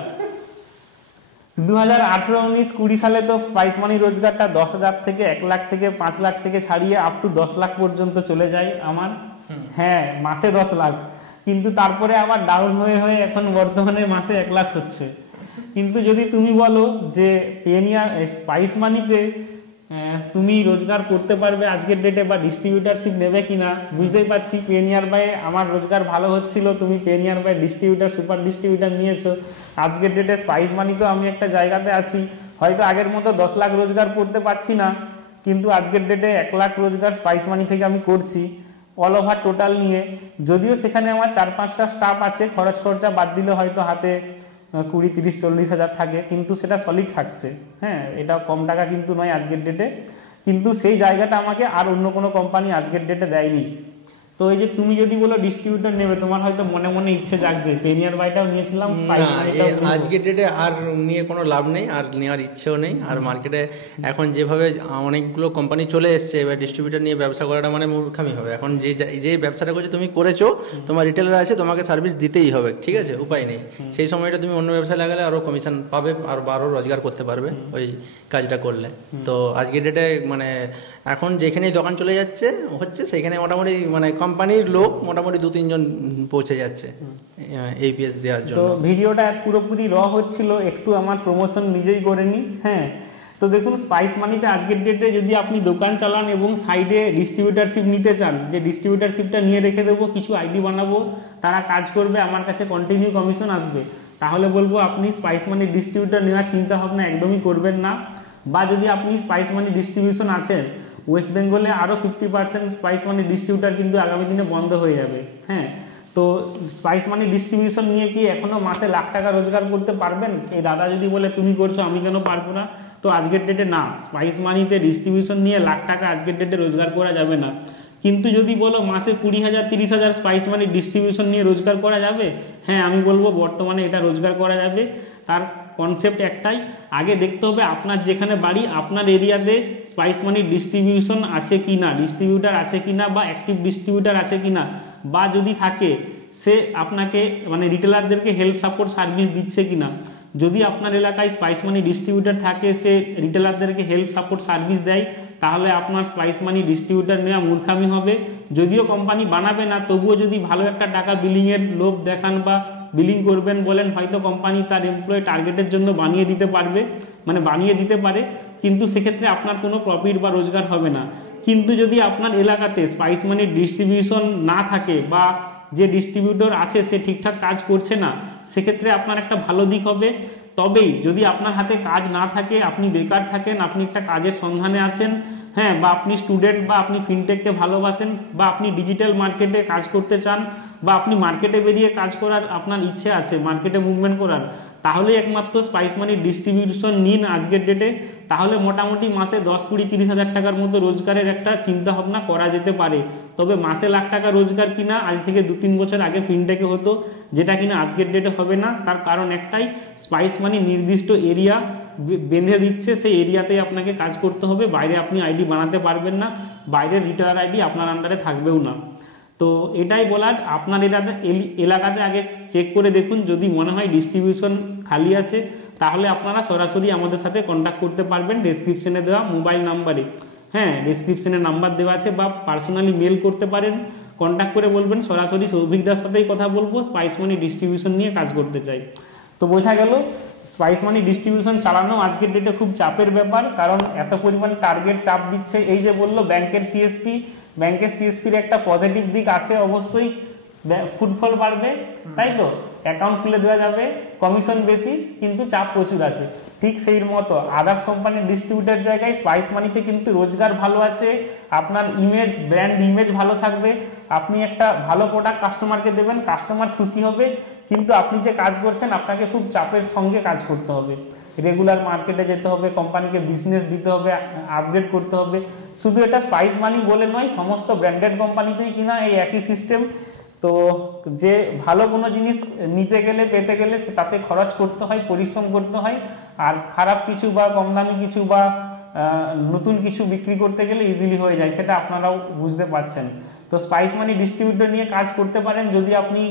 2018-19-20 সালে তো স্পাইস মানি রোজগারটা 10,000 থেকে 1 লাখ থেকে 5 লাখ থেকে ছাড়িয়ে আপ টু 10 লাখ পর্যন্ত চলে যায় আমার। হ্যাঁ, মাসে 10 লাখ, কিন্তু তারপরে আবার ডাউন হয়ে হয়ে এখন বর্তমানে মাসে 1 লাখ হচ্ছে। কিন্তু যদি তুমি বলো যে পেনিয়ার স্পাইস মানিতে তুমি রোজগার করতে পারবে আজকের ডেটে বা ডিস্ট্রিবিউটারশিপ নেবে কিনা, বুঝতেই পারছি পেনিয়ার বাই আমার রোজগার ভালো হচ্ছিল, তুমি পেনিয়ার বাই ডিস্ট্রিবিউটার সুপার ডিস্ট্রিবিউটার নিয়েছো। আজকের ডেটে স্পাইস মানি তো আমি একটা জায়গাতে আছি, হয়তো আগের মতো 10 লাখ রোজগার করতে পারছি না, কিন্তু আজকের ডেটে 1 লাখ রোজগার স্পাইস মানি থেকে আমি করছি অল ওভার টোটাল নিয়ে। যদিও সেখানে আমার 4-5টা স্টাফ আছে, খরচ খরচা বাদ দিলে হয়তো হাতে 20, 30, 40 হাজার থাকে, কিন্তু সেটা সলিড থাকছে। হ্যাঁ, এটা কম টাকা কিন্তু নয় আজকের ডেটে, কিন্তু সেই জায়গাটা আমাকে আর অন্য কোনো কোম্পানি আজকের ডেটে দেয়নি। তো এই যে তুমি যদি বলো ডিস্ট্রিবিউটর নেবে, তোমার হয়তো মনে মনে ইচ্ছে জাগছে পেনিয়ার বাইটাও নিয়েছিলাম, আজকের ডেটে আর নিয়ে কোনো লাভ নেই, আর নেওয়ার ইচ্ছেও নেই। আর মার্কেটে এখন যেভাবে অনেকগুলো কোম্পানি চলে এসছে, এবার ডিস্ট্রিবিউটর নিয়ে ব্যবসা করাটা মানে মূর্খামি হবে। এখন যে ব্যবসাটা করছো তুমি করেছো, তোমার রিটেলার আছে, তোমাকে সার্ভিস দিতেই হবে, ঠিক আছে, উপায় নেই। সেই সময়টা তুমি অন্য ব্যবসা লাগালে আরও কমিশন পাবে, আরও রোজগার করতে পারবে ওই কাজটা করলে। তো আজকের ডেটে মানে এখন যেখানেই দোকান চলে যাচ্ছে হচ্ছে, সেখানে মোটামুটি মানে কোম্পানির লোক মোটামুটি 2-3 জন পৌঁছে যাচ্ছে এপিএস দেওয়ার জন্য। তো ভিডিওটা পুরোপুরি হচ্ছিল, একটু আমার প্রমোশন নিজেই করে নিই। হ্যাঁ, তো দেখুন স্পাইস মানিতে আজকের ডেটে যদি আপনি দোকান চালান এবং সাইডে ডিস্ট্রিবিউটারশিপ নিতে চান, যে ডিস্ট্রিবিউটারশিপটা নিয়ে রেখে দেবো, কিছু আইডি বানাবো, তারা কাজ করবে, আমার কাছে কন্টিনিউ কমিশন আসবে, তাহলে বলবো আপনি স্পাইস মানি ডিস্ট্রিবিউটার নেওয়ার চিন্তা ভাবনা একদমই করবেন না। বা যদি আপনি স্পাইস মানি ডিস্ট্রিবিউশন আছেন, ওয়েস্ট বেঙ্গলে আরও 50% স্পাইস মানি ডিস্ট্রিবিউটার কিন্তু আগামী দিনে বন্ধ হয়ে যাবে। হ্যাঁ, তো স্পাইস মানি ডিস্ট্রিবিউশন নিয়ে কি এখনও মাসে লাখ টাকা রোজগার করতে পারবেন? এই দাদা যদি বলে তুমি করছো আমি কেন পারবো না, তো আজকের ডেটে না, স্পাইস মানিতে ডিস্ট্রিবিউশন নিয়ে লাখ টাকা আজকের ডেটে রোজগার করা যাবে না। কিন্তু যদি বলো মাসে 20,000 30,000 স্পাইস মানি ডিস্ট্রিবিউশন নিয়ে রোজগার করা যাবে, হ্যাঁ আমি বলবো বর্তমানে এটা রোজগার করা যাবে। তার কনসেপ্ট একটাই, আগে দেখতে হবে আপনার যেখানে বাড়ি, আপনার এরিয়াতে স্পাইস মানি ডিস্ট্রিবিউশন আছে কি না, ডিস্ট্রিবিউটার আছে কি না, বা অ্যাক্টিভ ডিস্ট্রিবিউটার আছে কি না, বা যদি থাকে সে আপনাকে মানে রিটেলারদেরকে হেল্প সাপোর্ট সার্ভিস দিচ্ছে কি না। যদি আপনার এলাকায় স্পাইস মানি ডিস্ট্রিবিউটার থাকে, সে রিটেলারদেরকে হেল্প সাপোর্ট সার্ভিস দেয়, তাহলে আপনার স্পাইস মানি ডিস্ট্রিবিউটার নেওয়া মূর্খামি হবে। যদিও কোম্পানি বানাবে না, তবুও যদি ভালো একটা টাকা বিলিংয়ের লোভ দেখান বা বিলিং করবেন বলেন, হয়তো কোম্পানি তার এমপ্লয় টার্গেটের জন্য বানিয়ে দিতে পারে, কিন্তু সেক্ষেত্রে আপনার কোনো প্রফিট বা রোজগার হবে না। কিন্তু যদি আপনার এলাকাতে স্পাইস মানির ডিস্ট্রিবিউশন না থাকে বা যে ডিস্ট্রিবিউটর আছে সে ঠিকঠাক কাজ করছে না, সেক্ষেত্রে আপনার একটা ভালো দিক হবে। তবেই যদি আপনার হাতে কাজ না থাকে, আপনি বেকার থাকেন, আপনি একটা কাজের সন্ধানে আছেন, হ্যাঁ, বা আপনি স্টুডেন্ট, বা আপনি ফিনটেককে ভালোবাসেন, বা আপনি ডিজিটাল মার্কেটে কাজ করতে চান, বা আপনি মার্কেটে বেরিয়ে কাজ করার আপনার ইচ্ছে আছে, মার্কেটে মুভমেন্ট করার, তাহলে একমাত্র স্পাইস মানির ডিস্ট্রিবিউশন নিন আজকের ডেটে। তাহলে মোটামুটি মাসে 10, 20, 30 হাজার টাকার মতো রোজগারের একটা চিন্তা ভাবনা করা যেতে পারে। তবে মাসে লাখ টাকা রোজগার কিনা আজ থেকে 2-3 বছর আগে ফিনটেকে হতো, যেটা কিনা আজকের ডেটে হবে না। তার কারণ একটাই, স্পাইস মানি নির্দিষ্ট এরিয়া বেঁধে দিচ্ছে, সেই এরিয়াতেই আপনাকে কাজ করতে হবে, বাইরে আপনি আইডি বানাতে পারবেন না, বাইরের রিটেলার আইডি আপনার আন্ডারে থাকবেও না। তো এটাই বলার, আপনার এলাকাতে আগে চেক করে দেখুন, যদি মনে হয় ডিস্ট্রিবিউশন খালি আছে তাহলে আপনারা সরাসরি আমাদের সাথে কন্ট্যাক্ট করতে পারবেন ডেসক্রিপশনে দেওয়া মোবাইল নাম্বারে। হ্যাঁ, ডেসক্রিপশনে নাম্বার দেওয়া আছে, বা পার্সোনালি মেল করতে পারেন, কন্ট্যাক্ট করে বলবেন সরাসরি সৌভিকদার সাথেই কথা বলবো, স্পাইস মানি ডিস্ট্রিবিউশন নিয়ে কাজ করতে চাই। তো বোঝা গেল স্পাইস মানি ডিস্ট্রিবিউশন চালানো আজকের ডেটে খুব চাপের ব্যাপার, কারণ এত পরিমাণ টার্গেট চাপ দিচ্ছে। এই যে বললো ব্যাংকের সিএসপির একটা পজিটিভ দিক আছে, অবশ্যই ফুটফল বাড়বে, তাই তো, অ্যাকাউন্ট খুলে দেওয়া যাবে, কমিশন বেশি, কিন্তু চাপ প্রচুর আছে। ঠিক সেই মতো আদার্স কোম্পানির ডিস্ট্রিবিউটার জায়গায় স্পাইস মানিতে কিন্তু রোজগার ভালো আছে, আপনার ইমেজ, ব্র্যান্ড ইমেজ ভালো থাকবে, আপনি একটা ভালো প্রোডাক্ট কাস্টমারকে দেবেন, কাস্টমার খুশি হবে, কিন্তু আপনি যে কাজ করছেন আপনাকে খুব চাপের সঙ্গে কাজ করতে হবে, রেগুলার মার্কেটে যেতে হবে, কোম্পানিকে বিজনেস দিতে হবে, আপডেট করতে হবে। শুধু এটা স্পাইস মানি বলে নয়, সমস্ত ব্র্যান্ডেড কোম্পানিতেই কিনা এই একই সিস্টেম। তো যে ভালো কোনো জিনিস নিতে গেলে, পেতে গেলে তাতে খরচ করতে হয়, পরিশ্রম করতে হয়, আর খারাপ কিছু বা কম দামি কিছু বা নতুন কিছু বিক্রি করতে গেলে ইজিলি হয়ে যায়, সেটা আপনারাও বুঝতে পারছেন। তো স্পাইস মানি ডিস্ট্রিবিউটর নিয়ে কাজ করতে পারেন যদি আপনি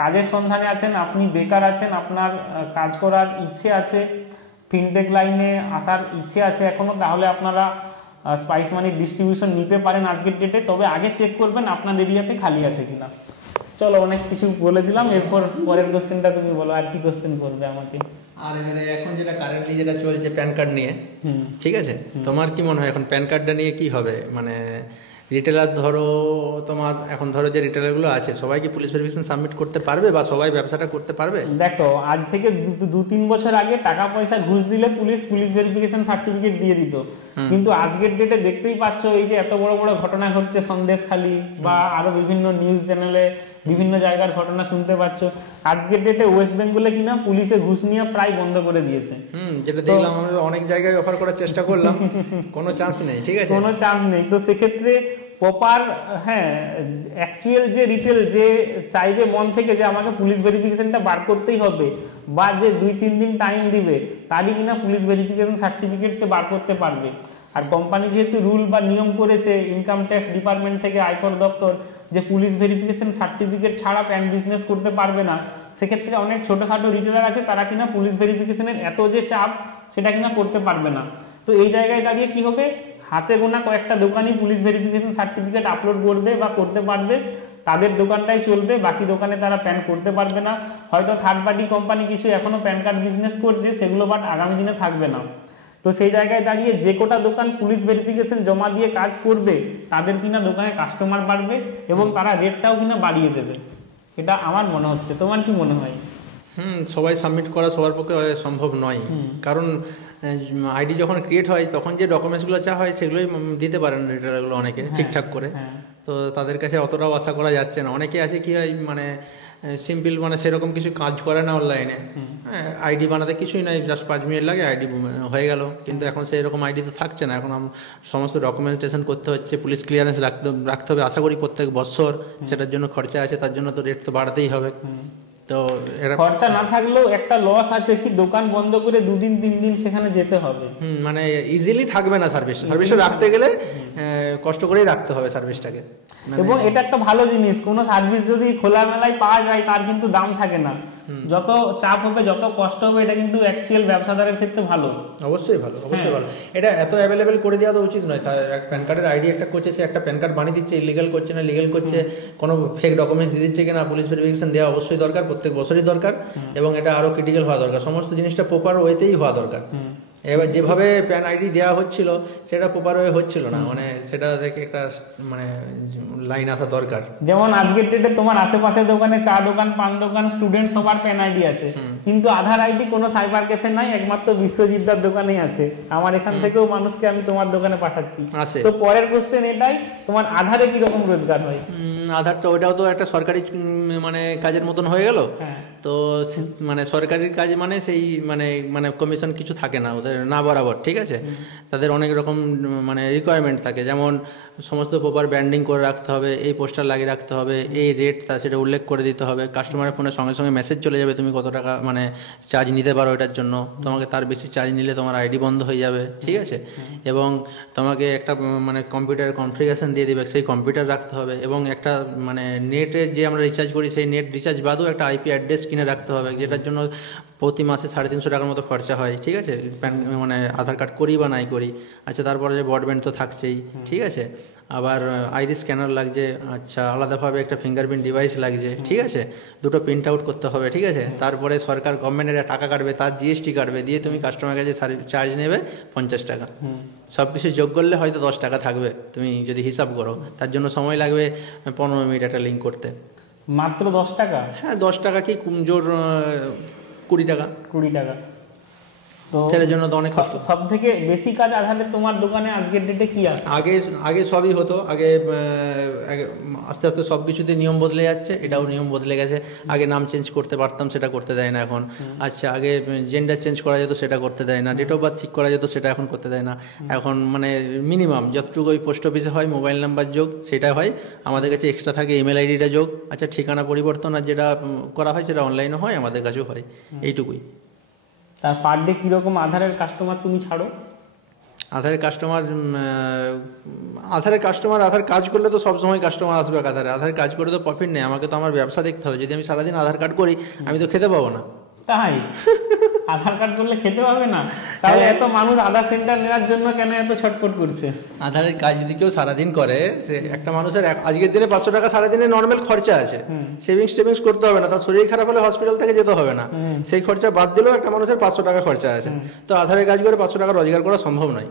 কাজের সন্ধানে আছেন, আপনি বেকার আছেন, আপনার কাজ করার ইচ্ছে আছে, ফিনটেক লাইনে আসার ইচ্ছে আছে এখনো, তাহলে আপনারা স্পাইস মানি ডিস্ট্রিবিউশন নিতে পারেন আজকের ডেটে। তবে আগে চেক করবেন আপনার এরিয়াতে খালি আছে কিনা। চলো, অনেক কিছু বলে দিলাম, এরপর পরের কোশ্চেনটা তুমি বলো, আর কি কোশ্চেন করবে আমাকে? আর এখানে এখন যেটা কারেন্টলি যেটা চলছে প্যান কার্ড নিয়ে, ঠিক আছে, তোমার কি মনে হয় এখন প্যান কার্ডটা নিয়ে কি হবে? মানে রিটেলার ধরো, তোমার এখন ধরো যে রিটেলারগুলো আছে সবাই কি পুলিশ ভেরিফিকেশন সাবমিট করতে পারবে বা সবাই ব্যবসাটা করতে পারবে? দেখো, আজ থেকে 2-3 বছর আগে টাকা পয়সা ঘুষ দিলে পুলিশ ভেরিফিকেশন সার্টিফিকেট দিয়ে দিত, কিন্তু আজকের ডেটে দেখতেই পাচ্ছ এই যে এত বড় বড় ঘটনা ঘটছে সন্দেশখালী বা আরো বিভিন্ন নিউজ চ্যানেলে বিভিন্ন জায়গার ঘটনা শুনতে পাচ্ছ, আজকের ডেটে ওয়েস্ট বেঙ্গলে কিনা পুলিশে ঘুষ নিয়ে প্রায় বন্ধ করে দিয়েছে। যেটা দেখলাম আমরা অনেক জায়গায় অফার করার চেষ্টা করলাম, কোনো চান্স নেই, ঠিক আছে, কোনো চান্স নেই। তো সেক্ষেত্রে প্রপার, হ্যাঁ, অ্যাকচুয়াল যে রিটেল যে চাইবে মন থেকে যে আমাকে পুলিশ ভেরিফিকেশনটা বার করতেই হবে, বা যে 2-3 দিন টাইম দিবে, তারই কিনা পুলিশ ভেরিফিকেশন সার্টিফিকেট সে বার করতে পারবে। আর কোম্পানি যেহেতু রুল বা নিয়ম করেছে ইনকাম ট্যাক্স ডিপার্টমেন্ট থেকে, আয়কর দপ্তর, যে পুলিশ ভেরিফিকেশন সার্টিফিকেট ছাড়া প্যান বিজনেস করতে পারবে না, সেক্ষেত্রে অনেক ছোটখাটো রিটেলার আছে তারা কিনা পুলিশ ভেরিফিকেশনের এত যে চাপ সেটা কিনা করতে পারবে না। তো এই জায়গায় দাঁড়িয়ে কি হবে, হাতে গোনা কয়েকটা দোকানই পুলিশ ভেরিফিকেশন সার্টিফিকেট আপলোড করবে বা করতে পারবে, তাদের দোকানটাই চলবে, বাকি দোকানে তারা প্যান করতে পারবে না। হয়তো থার্ড পার্টি কোম্পানি কিছু এখনো প্যান কার্ড বিজনেস করছে, সেগুলো বাট আগামী দিনে থাকবে না। তো সেই জায়গায় দাঁড়িয়ে যে কোটা দোকান পুলিশ ভেরিফিকেশন জমা দিয়ে কাজ করবে তাদের কিনা দোকানে কাস্টমার বাড়বে এবং তারা রেটটাও কিনা বাড়িয়ে দেবে, এটা আমার মনে হচ্ছে। তোমার কি মনে হয়? সবাই সাবমিট করা সবার পক্ষে সম্ভব নয়, কারণ আইডি যখন ক্রিয়েট হয় তখন যে ডকুমেন্টসগুলো চা হয় সেগুলোই দিতে পারেন রিটেলারগুলো অনেকে ঠিকঠাক করে। তো তাদের কাছে অতটাও আশা করা যাচ্ছে না। অনেকে আছে কি হয়, মানে সিম্পল, মানে সেরকম কিছু কাজ করে না অনলাইনে, আইডি বানাতে কিছুই নাই, জাস্ট 5 মিনিট লাগে আইডি হয়ে গেল। কিন্তু এখন সেই রকম আইডি তো থাকছে না, এখন সমস্ত ডকুমেন্টেশন করতে হচ্ছে, পুলিশ ক্লিয়ারেন্স রাখতে হবে আশা করি প্রত্যেক বছর, সেটার জন্য খরচা আছে, তার জন্য তো রেট তো বাড়াতেই হবে। তো খরচা না থাকলেও একটা লস আছে কি, দোকান বন্ধ করে 2 দিন 3 দিন সেখানে যেতে হবে, মানে ইজিলি থাকবে না সার্ভিসটা রাখতে গেলে, কষ্ট করেই রাখতে হবে সার্ভিসটাকে। এবং এটা একটা ভালো জিনিস, কোনো সার্ভিস যদি খোলামেলায় পাওয়া যায় তার কিন্তু দাম থাকে না, যত চাপ হবে যত কষ্ট হবে এটা কিন্তু অ্যাকচুয়াল ব্যবসাদারের ক্ষেত্রে ভালো, অবশ্যই ভালো, অবশ্যই ভালো। এটা এত অ্যাভেলেবেল করে দেওয়া তো উচিত নয়। প্যান কার্ডের আইডি একটা করছে, সে একটা প্যান কার্ড বানিয়ে দিচ্ছে, ইলিগাল করছে না লিগাল করছে, কোনো ফেক ডকুমেন্টস দিয়ে দিচ্ছে কিনা, পুলিশ ভেরিফিকেশন দেওয়া অবশ্যই দরকার, প্রত্যেক বছরই দরকার, এবং এটা আরও ক্রিটিক্যাল হওয়া দরকার, সমস্ত জিনিসটা প্রপার ওয়েতেই হওয়া দরকার। এবার যেভাবে প্যান আইডি দেওয়া হচ্ছিল সেটা প্রপার ওয়ে হচ্ছিল না, মানে সেটা থেকে একটা মানে লাইন আসা দরকার। যেমন আজকের ডেটে তোমার আশেপাশে দোকানে, চা দোকান, পান দোকান, স্টুডেন্ট সবার প্যান আইডি আছে, কিন্তু আধার আইডি কোনো সাইবার ক্যাফে নাই, একমাত্র বিশ্বজিৎদার দোকানেই আছে। আমার এখান থেকেও মানুষকে আমি তোমার দোকানে পাঠাচ্ছি। তো পরের কোশ্চেন এটাই, তোমার আধারে কি রকম রোজগার হয়? আধারটা ওইটাও তো একটা সরকারি মানে কাজের মতন হয়ে গেল। তো মানে সরকারি কাজ মানে সেই মানে মানে কমিশন কিছু থাকে না ওদের, না বরাবর, ঠিক আছে। তাদের অনেক রকম মানে রিকোয়ারমেন্ট থাকে, যেমন সমস্ত প্রপার ব্র্যান্ডিং করে রাখতে হবে, এই পোস্টার লাগিয়ে রাখতে হবে, এই রেট তা সেটা উল্লেখ করে দিতে হবে, কাস্টমারের ফোনে সঙ্গে সঙ্গে মেসেজ চলে যাবে তুমি কত টাকা মানে চার্জ নিতে পারো এটার জন্য, তোমাকে তার বেশি চার্জ নিলে তোমার আইডি বন্ধ হয়ে যাবে, ঠিক আছে। এবং তোমাকে একটা মানে কম্পিউটারের কনফিগারেশন দিয়ে দিবে, সেই কম্পিউটার রাখতে হবে, এবং একটা মানে নেটের যে আমরা রিচার্জ করি সেই নেট রিচার্জ বাদেও একটা আইপি অ্যাড্রেস কিনে রাখতে হবে, যেটার জন্য প্রতি মাসে 350 টাকার মতো খরচা হয়, ঠিক আছে, মানে আধার কার্ড করি বা নাই করি। আচ্ছা, তারপরে যে ব্রডব্যান্ড তো থাকছেই, ঠিক আছে, আবার আইরিস স্ক্যানার লাগছে, আচ্ছা আলাদাভাবে একটা ফিঙ্গারপ্রিন্ট ডিভাইস লাগছে, ঠিক আছে, দুটো প্রিন্ট আউট করতে হবে, ঠিক আছে। তারপরে সরকার গভর্নমেন্টের টাকা কাটবে, তার জিএসটি কাটবে, দিয়ে তুমি কাস্টমার কাছে চার্জ নেবে 50 টাকা। সব কিছু যোগ করলে হয়তো 10 টাকা থাকবে, তুমি যদি হিসাব করো। তার জন্য সময় লাগবে 15 মিনিট একটা লিঙ্ক করতে। মাত্র 10 টাকা? হ্যাঁ, 10 টাকা কি জোর 20 টাকা। 20 টাকা। তো সেটার জন্য তো অনেক কষ্ট। সব থেকে বেশি কাজ আধারে তোমার দোকানে আজকের ডেটে কি আছে? আগে সবই হতো, আগে আস্তে আস্তে সব কিছুতে নিয়ম বদলে যাচ্ছে, এটাও নিয়ম বদলে গেছে। আগে নাম চেঞ্জ করতে পারতাম, সেটা করতে দেয় না এখন। আচ্ছা, আগে জেন্ডার চেঞ্জ করা যেত, সেটা করতে দেয় না। ডেট অফ বার্থ ঠিক করা যেত, সেটা এখন করতে দেয় না। এখন মানে মিনিমাম যতটুকু ওই পোস্ট অফিসে হয় মোবাইল নাম্বার যোগ সেটা হয়, আমাদের কাছে এক্সট্রা থাকে ইমেল আইডিটা যোগ। আচ্ছা, ঠিকানা পরিবর্তন আর যেটা করা হয় সেটা অনলাইনে হয়, আমাদের কাছেও হয়, এইটুকুই। তার পার ডে কীরকম আধারের কাস্টমার তুমি ছাড়ো? আধার কাস্টমার আধার কাজ করলে তো সবসময় কাস্টমার আসবে। আধার কাজ করে তো প্রফিট নেই, আমাকে তো আমার ব্যবসা দেখতে হবে। যদি আমি সারাদিন আধার কার্ড করি আমি তো খেতে পাবো না। তাই আধার কার্ড করলে খেতে পাবে না? তাহলে এত মানুষ আধার সেন্টার নেওয়ার জন্য কেন এত ছটফট করছে? আধারের কাজ যদি কেউ সারাদিন করে, সে একটা মানুষের আজকের দিনে 500 টাকা সারাদিনে নর্মাল খরচা আছে, সেভিংস করতে হবে না। তার শরীর খারাপ হলে হসপিটাল থেকে যেতে হবে না, সেই খরচা বাদ দিলেও একটা মানুষের 500 টাকা খরচা আছে। তো আধারের কাজ করে 500 টাকা রোজগার করা সম্ভব নয়।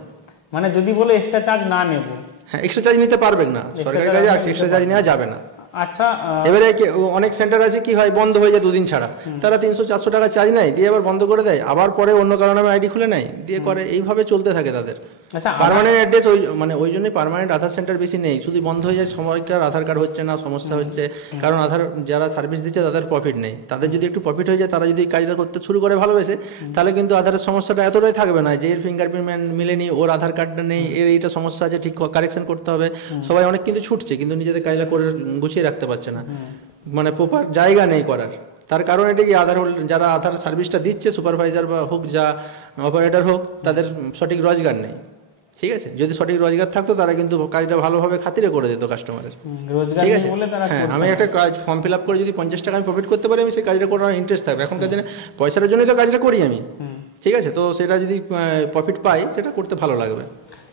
মানে যদি বলে এক্সট্রা চার্জ না নেব? হ্যাঁ, এক্সট্রা চার্জ নিতে পারবেন না, সরকারি কাজে এক্সট্রা চার্জ নেওয়া যাবে না। আচ্ছা, এবারে অনেক সেন্টার আছে কি হয়, বন্ধ হয়ে যায় 2 দিন ছাড়া, তারা 300-400 টাকা চার্জ নেয়, দিয়ে আবার বন্ধ করে দেয়, আবার পরে অন্য কারণে আইডি খুলে নেয়, দিয়ে করে, এইভাবে চলতে থাকে তাদের। আচ্ছা, পার্মানেন্ট অ্যাড্রেস ওই জন্যই পার্মানেন্ট আধার সেন্টার বেশি নেই, শুধু বন্ধ হয়ে যায়, সময়কার আধার কার্ড হচ্ছে না, সমস্যা হচ্ছে। কারণ আধার যারা সার্ভিস দিচ্ছে তাদের প্রফিট নেই, তাদের যদি একটু প্রফিট হয়ে যায়, তারা যদি কাজটা করতে শুরু করে ভালোবেসে, তাহলে কিন্তু আধারের সমস্যাটা এতটাই থাকবে না যে এর ফিঙ্গারপ্রিন্ট মিলেনি, ওর আধার কার্ডটা নেই, এর এইটা সমস্যা আছে, ঠিক কারেকশন করতে হবে। সবাই অনেক কিন্তু ছুটছে, কিন্তু নিজেদের কাজটা করে গুছিয়ে রাখতে পারছে না, মানে প্রপার জায়গা নেই করার। তার কারণ এটা কি, যারা আধার সার্ভিসটা দিচ্ছে, সুপারভাইজার বা হোক, যা অপারেটর হোক, তাদের সঠিক রোজগার নেই। ঠিক আছে, যদি সঠিক রোজগার থাকতো তারা কিন্তু কাজটা ভালোভাবে খাতিরে করে দিত কাস্টমারের। ঠিক আছে, হ্যাঁ, আমি একটা কাজ ফর্ম ফিল আপ করে যদি 50 টাকা আমি প্রফিট করতে পারি, আমি সেই কাজটা করার ইন্টারেস্ট থাকবে। এখনকার দিনে পয়সার জন্যই তো কাজটা করি আমি। ঠিক আছে, তো সেটা যদি প্রফিট পাই, সেটা করতে ভালো লাগবে।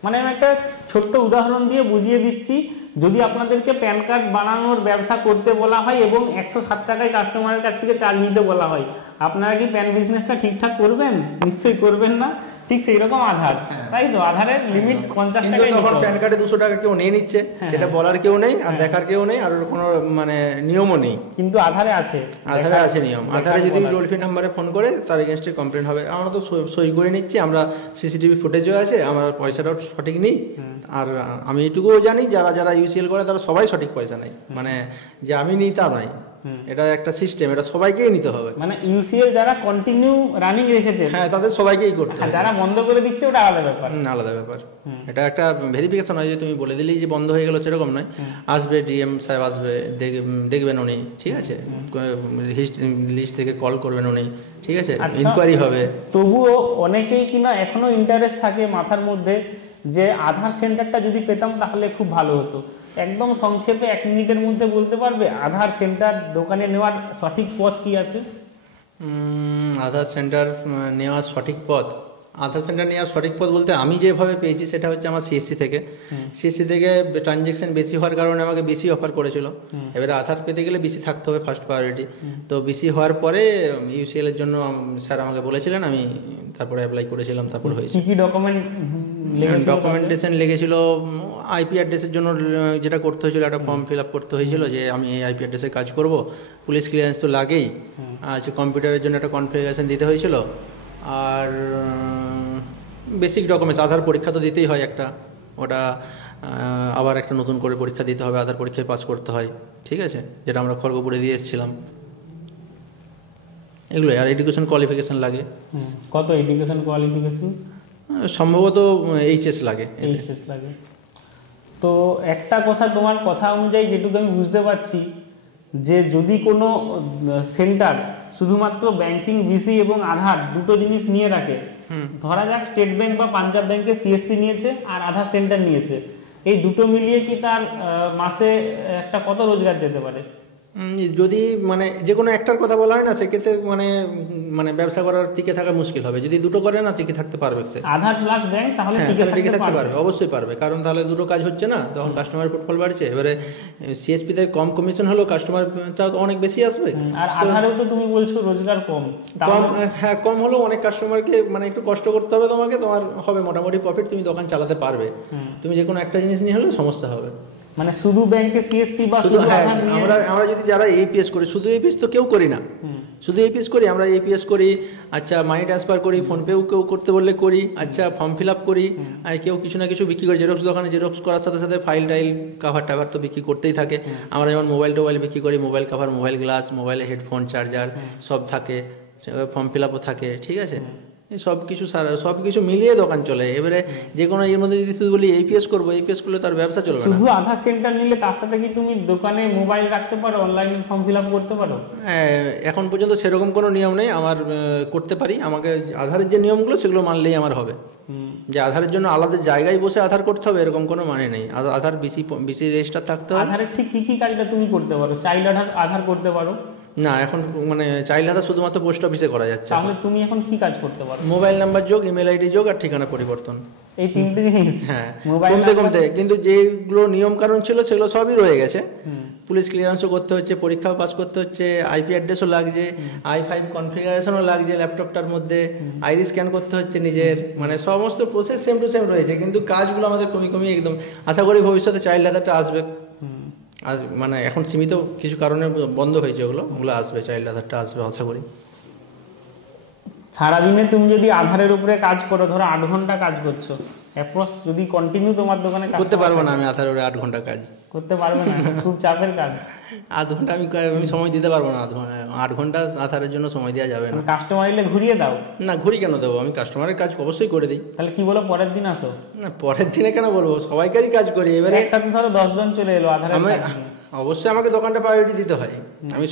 মানে আমি একটা ছোট্ট উদাহরণ দিয়ে বুঝিয়ে দিচ্ছি, যদি আপনাদেরকে প্যান কার্ড বানানোর ব্যবসা করতে বলা হয় এবং 107 টাকায় কাস্টমারের কাছ থেকে চার্জ নিতে বলা হয়, আপনারা কি প্যান বিজনেসটা ঠিকঠাক করবেন? নিশ্চয়ই করবেন না। ঠিক সেই রকম আধার, তাই তো আধারের লিমিট 50 টাকায়। তখন প্যান কার্ডে 200 টাকা কেউ নিয়ে নিচ্ছে, সেটা বলার কেউ নেই, আর দেখার কেউ নেই, আর কোনো মানে নিয়মও নেই। কিন্তু আধারে আছে নিয়ম। আধারে যদি টোল ফ্রি নাম্বারে ফোন করে তার এগেনস্টে কমপ্লেন হবে। আমরা তো সই করে নিচ্ছি, আমরা সিসিটিভি ফুটেজও আছে, আমার পয়সাটাও সঠিক নেই। আর আমি এইটুকুও জানি, যারা ইউসিএল করে তারা সবাই সঠিক পয়সা নেই, মানে যে আমি নিই তা নয়, এটা একটা সিস্টেম, এটা সবাইকেই নিতে হবে। মানে ইউসিএল যারা কন্টিনিউ রানিং রেখেছে, হ্যাঁ, তাদের সবাইকেই করতে হবে। যারা বন্ধ করে দিচ্ছে ওটা আলাদা ব্যাপার। আলাদা ব্যাপার। এটা একটা ভেরিফিকেশন হয়, যে তুমি বলে দিলেই যে বন্ধ হয়ে গেল সেরকম নয়। আসবে ডিএম সাহেব, আসবে, দেখবেন উনি, ঠিক আছে, লিস্ট থেকে কল করবেন উনি, ঠিক আছে, ইনকোয়ারি হবে। তবুও অনেকেই কিনা এখনো ইন্টারেস্ট থাকে মাথার মধ্যে যে আধার সেন্টারটা যদি পেতাম তাহলে খুব ভালো হতো। একদম সংক্ষেপে 1 মিনিটের মধ্যে বলতে পারবে আধার সেন্টার দোকানে নেওয়ার সঠিক পথ কি আছে? আধার সেন্টার নেওয়ার সঠিক পথ, আধার সেন্টার নেওয়ার সঠিক পথ বলতে আমি যেভাবে পেয়েছি সেটা হচ্ছে আমার সিএসসি থেকে ট্রানজ্যাকশন বেশি হওয়ার কারণে আমাকে বেশি অফার করেছিল। এবারে আধার পেতে গেলে বেশি থাকতে হবে, ফার্স্ট প্রায়োরিটি। তো বেশি হওয়ার পরে ইউসিএল এর জন্য স্যার আমাকে বলেছিলেন, আমি তারপরে অ্যাপ্লাই করেছিলাম, তারপর হয়েছে। কি ডকুমেন্টেশন লেগেছিল? আইপি অ্যাড্রেসের জন্য যেটা করতে হয়েছিল, একটা ফর্ম ফিল আপ করতে হয়েছিল যে আমি এই আইপি অ্যাড্রেসে কাজ করব, পুলিশ ক্লিয়ারেন্স তো লাগেই। আচ্ছা, কম্পিউটারের জন্য একটা কনফিগারেশন দিতে হয়েছিল, আর বেসিক ডকুমেন্টস, আধার পরীক্ষা তো দিতেই হয় একটা, ওটা আবার একটা নতুন করে পরীক্ষা দিতে হবে, আধার পরীক্ষায় পাস করতে হয়, ঠিক আছে, যেটা আমরা খড়গপুরে দিয়ে এসেছিলাম। এগুলোই, আর এডুকেশন কোয়ালিফিকেশন লাগে। কত এডুকেশন কোয়ালিফিকেশন? সম্ভবত এইচএস লাগে। তো একটা কথা, তোমার কথা অনুযায়ী যেটুকু আমি বুঝতে পারছি, যে যদি কোনো সেন্টার শুধুমাত্র ব্যাংকিং, বিসি এবং আধার দুটো জিনিস নিয়ে রাখে, ধরা যাক স্টেট ব্যাংক বা পাঞ্জাব ব্যাংকে সিএসপি নিয়েছে আর আধার সেন্টার নিয়েছে, এই দুটো মিলিয়ে কি তার মাসে একটা কত রোজগার যেতে পারে? যদি মানে যে কোনো একটার কথা বলা হয় না, সেক্ষেত্রে মানে ব্যবসা করার টিকে থাকা মুশকিল হবে। যদি দুটো করে না, টিকে থাকতে পারবে সে, আধার প্লাস ব্যাংক, তাহলে টিকে থাকতে পারবে, অবশ্যই পারবে। কারণ তাহলে দুটো কাজ হচ্ছে না, তখন কাস্টমার ফুটফল বাড়ছে। এবারে সিএসপি তে কম কমিশন হলো, কাস্টমারটাও তো অনেক বেশি আসবে। আর আধারেও তো তুমি বলছো রোজগার কম। হ্যাঁ, কম হলেও অনেক কাস্টমারকে মানে একটু কষ্ট করতে হবে তোমাকে, তোমার হবে মোটামুটি প্রফিট, তুমি দোকান চালাতে পারবে। তুমি যে কোনো একটা জিনিস নিয়ে হলেও সমস্যা হবে। মানে শুধু ব্যাংকে সিএসপি বা শুধু আমরা যদি যারা এপিএস করি, শুধু এপিএস তো কেউ করি না, শুধু এপিএস করি আমরা, এপিএস করি, আচ্ছা মানি ট্রান্সফার করি, ফোনপেও কেউ করতে বললে করি, আচ্ছা ফর্ম ফিল আপ করি, আর কেউ কিছু না কিছু বিক্রি করে, জেরক্স দোকানে জেরক্স করার সাথে সাথে ফাইল টাইল কাভার টাভার তো বিক্রি করতেই থাকে। আমরা যেমন মোবাইল টোবাইল বিক্রি করি, মোবাইল কাভার, মোবাইল গ্লাস, মোবাইলে হেডফোন, চার্জার সব থাকে, ফর্ম ফিল আপও থাকে, ঠিক আছে। এই সব কিছু মিলিয়ে দোকান চলে। এবারে যে কোনো এর মধ্যে যদি শুধু বলি এপিএস করবো, এপিএস করলে তার ব্যবসা চলবে না। শুধু আধার সেন্টার নিলে তার সাথে কি তুমি দোকানে মোবাইল রাখতে পারো, অনলাইনে ফর্ম ফিল আপ করতে পারো? এখন পর্যন্ত সেরকম কোনো নিয়ম নেই আমার, করতে পারি। আমাকে আধারের যে নিয়মগুলো সেগুলো মানলেই আমার হবে। যে আধারের জন্য আলাদা জায়গায় বসে আধার করতে হবে এরকম কোনো মানে নেই। আধার বিসি রেজিস্টার থাকতে হবে। আধারের ঠিক কি কি কাজটা তুমি করতে পারো? চাইল্ড আধার করতে পারো না, এখন মানে চাইল্ড আধার শুধুমাত্র পোস্ট অফিসে করা যাচ্ছে। তাহলে তুমি এখন কি কাজ করতে পারো? মোবাইল নাম্বার যোগ, ইমেল আইডি যোগ, আর ঠিকানা পরিবর্তন, এই তিনটে জিনিস। হ্যাঁ, মোবাইল কমতে কিন্তু যেগুলো নিয়ম কানুন ছিল সেগুলো সবই রয়ে গেছে। পুলিশ ক্লিয়ারেন্সও করতে হচ্ছে, পরীক্ষাও পাস করতে হচ্ছে, আইপি অ্যাড্রেসও লাগছে, i5 কনফিগারেশনও লাগছে ল্যাপটপটার মধ্যে, আইরি স্ক্যান করতে হচ্ছে নিজের, মানে সমস্ত প্রসেস সেম টু সেম রয়েছে, কিন্তু কাজগুলো আমাদের কমি একদম। আশা করি ভবিষ্যতে চাইল্ড আধারটা আসবে। আর মানে এখন সীমিত কিছু কারণে বন্ধ হয়েছে, ওগুলো আসবে, চাইল্ড আধারটা আসবে আশা করি। সারাদিনে তুমি যদি আধারের উপরে কাজ করো, ধরো 8 ঘন্টা কাজ করছো, অ্যাপ্রক্স যদি কন্টিনিউ তোমার দোকানে করতে পারবো না আমি আধারের উপরে 8 ঘন্টা কাজ করতে পারবে না, খুব চাপের কাজ। 8 ঘন্টা আমি সময় দিতে পারবো না। 8 ঘন্টা আধারের জন্য সময় দেওয়া যাবে না। কাস্টমার এলে ঘুরিয়ে দাও? না, ঘুরি কেন দেবো, আমি কাস্টমারের কাজ অবশ্যই করে দিই। তাহলে কি বলো পরের দিন আসো? না, পরের দিনে কেন বলবো, সবাইকারই কাজ করি। এবারে একসাথে ধরো 10 জন চলে এলো আধারের কাজ, অবশ্যই আমাকে দোকানটা প্রায়োরিটি দিতে হয়। আমি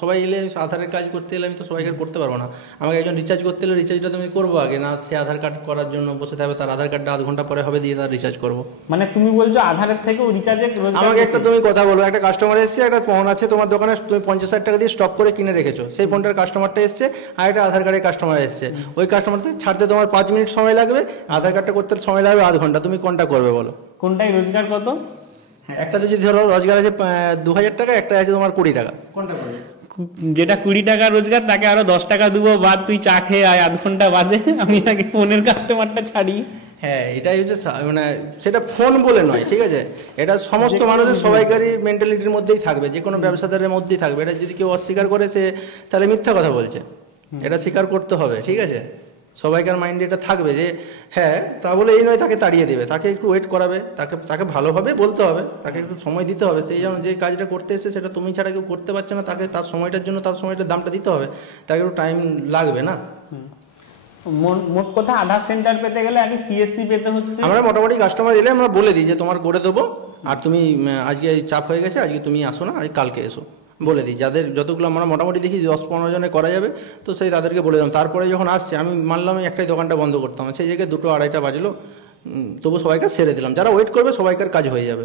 সবাই এলে আধারের কাজ করতে এলে আমি তো সবাইকার করতে পারবো না। আমাকে একজন রিচার্জ করতে এলে রিচার্জটা তুমি করবো আগে, না সে আধার কার্ড করার জন্য বসে থাকবে, তার আধার কার্ডটা 8 ঘন্টা পরে হবে, দিয়ে তার রিচার্জ করবো। মানে তুমি বলছো আধারের থেকে রিচার্জে আমাকে একটা তুমি কথা বলো, একটা কাস্টমার এসছে, একটা ফোন আছে তোমার দোকানে, তুমি 50,000 টাকা দিয়ে স্টক করে কিনে রেখেছো, সেই ফোনটার কাস্টমারটা এসছে, আর একটা আধার কার্ডের কাস্টমার এসছে, ওই কাস্টমারটা ছাড়তে তোমার 5 মিনিট সময় লাগবে, আধার কার্ডটা করতে সময় লাগবে 8 ঘন্টা, তুমি কোনটা করবে বলো? কোনটাই রোজগার কত? একটাতে যদি ধরো রোজগার আছে 2000 টাকা, একটা আছে তোমার 20 টাকা, কোনটা করবে? যেটা 20 টাকা রোজগার তাকে আরো 10 টাকা দেবো, বাদ তুই চা খেয়ে আয় 8 ঘন্টা বাদে, আমি তাকে ফোনের কাস্টমারটা ছাড়ি। হ্যাঁ, এটাই হচ্ছে মানে সেটা ফোন বলে নয়, ঠিক আছে, এটা সমস্ত মানুষের সবাইকারই মেন্টালিটির মধ্যেই থাকবে, যে কোনো ব্যবসাদারের মধ্যেই থাকবে। এটা যদি কেউ অস্বীকার করে সে তাহলে মিথ্যা কথা বলছে, এটা স্বীকার করতে হবে, ঠিক আছে। সবাইকার মাইন্ডে এটা থাকবে যে হ্যাঁ, তা বলে এই নয় তাকে তাড়িয়ে দেবে, তাকে একটু ওয়েট করাবে, তাকে ভালোভাবে বলতে হবে, তাকে একটু সময় দিতে হবে। সেই জন্য যে কাজটা করতে এসে সেটা তুমি ছাড়া কেউ করতে পারছে না, তাকে তার সময়টার জন্য তার সময়টার দামটা দিতে হবে, তাকে একটু টাইম লাগবে না। মোট কথা আধার সেন্টার পেতে গেলে আগে সিএসসি পেতে হচ্ছে। আমরা মোটামুটি কাস্টমার এলে আমরা বলে দিই যে তোমার করে দেবো, আর তুমি আজকে চাপ হয়ে গেছে, আজকে তুমি আসো না, আজ কালকে এসো, বলে দিই। যাদের যতগুলো আমরা মোটামুটি দেখি 10-15 জনে করা যাবে, তো সেই তাদেরকে বলে দিলাম। তারপরে যখন আসছে আমি মানলাম একটাই দোকানটা বন্ধ করতাম, সেই জায়গায় 2-2:30 বাজলো, তবু সবাইকার সেরে দিলাম। যারা ওয়েট করবে সবাইকার কাজ হয়ে যাবে।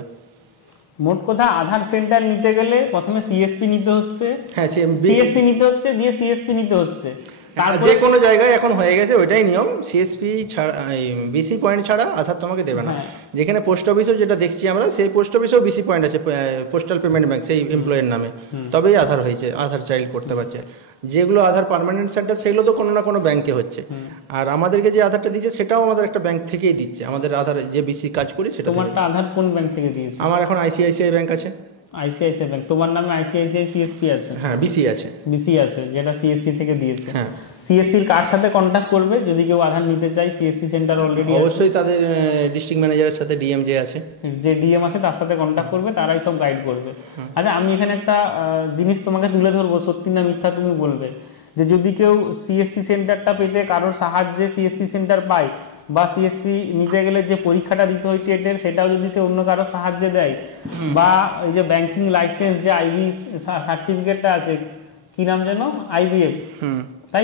মোট কথা আধার সেন্টার নিতে গেলে প্রথমে সিএসপি নিতে হচ্ছে, হ্যাঁ সিএসপি নিতে হচ্ছে, দিয়ে সিএসপি নিতে হচ্ছে। যে কোনো জায়গায় এখন হয়ে গেছে ওইটাই নিয়ম, সিএসপি ছাড়া, বিসি পয়েন্ট ছাড়া আধার তোমাকে দেবে না। যেখানে পোস্ট অফিসেও যেটা দেখছি আমরা, সেই পোস্ট অফিসেও বিসি পয়েন্ট আছে, পোস্টাল পেমেন্ট ব্যাংক, সেই এমপ্লয়ের নামে, তবেই আধার হয়েছে, আধার চাইল্ড করতে পারছে। যেগুলো আধার পার্মানেন্ট সেন্টার সেগুলো তো কোনো না কোনো ব্যাংকে হচ্ছে, আর আমাদেরকে যে আধারটা দিচ্ছে সেটাও আমাদের একটা ব্যাংক থেকেই দিচ্ছে। আমাদের আধার যে বিসি কাজ করি সেটা। তোমার আধার কোন ব্যাংক থেকে দিয়েছে? আমার এখন আইসিআইসিআই ব্যাংক আছে। আইসিআইসিআই ব্যাংক, তোমার নামে আইসিআইসিআই সিএসপি আছে? হ্যাঁ, বিসি আছে, বিসি আছে, যেটা সিএসসি থেকে দিয়েছে। হ্যাঁ, সিএসসির কার সাথে কন্ট্যাক্ট করবে যদি কেউ আধার নিতে চায়? সিএসসি সেন্টার অলরেডি অবশ্যই তাদের ডিস্ট্রিক্ট ম্যানেজারের সাথে ডিএম যে আছে, যে ডিএম আছে তার সাথে কন্ট্যাক্ট করবে, তারাই সব গাইড করবে। আচ্ছা, আমি এখানে একটা জিনিস তোমাকে তুলে ধরবো, সত্যি না মিথ্যা তুমি বলবে, যে যদি কেউ সিএসসি সেন্টারটা পেতে কারোর সাহায্যে সিএসসি সেন্টার পায়, বা সিএসসি নিতে গেলে যে পরীক্ষাটা দিতে হয় টেটের, সেটাও যদি সে অন্য কারোর সাহায্যে দেয়, বা এই যে ব্যাংকিং লাইসেন্স যে আইবি সার্টিফিকেটটা আছে, কি নাম যেন, আইবিএফ, তাই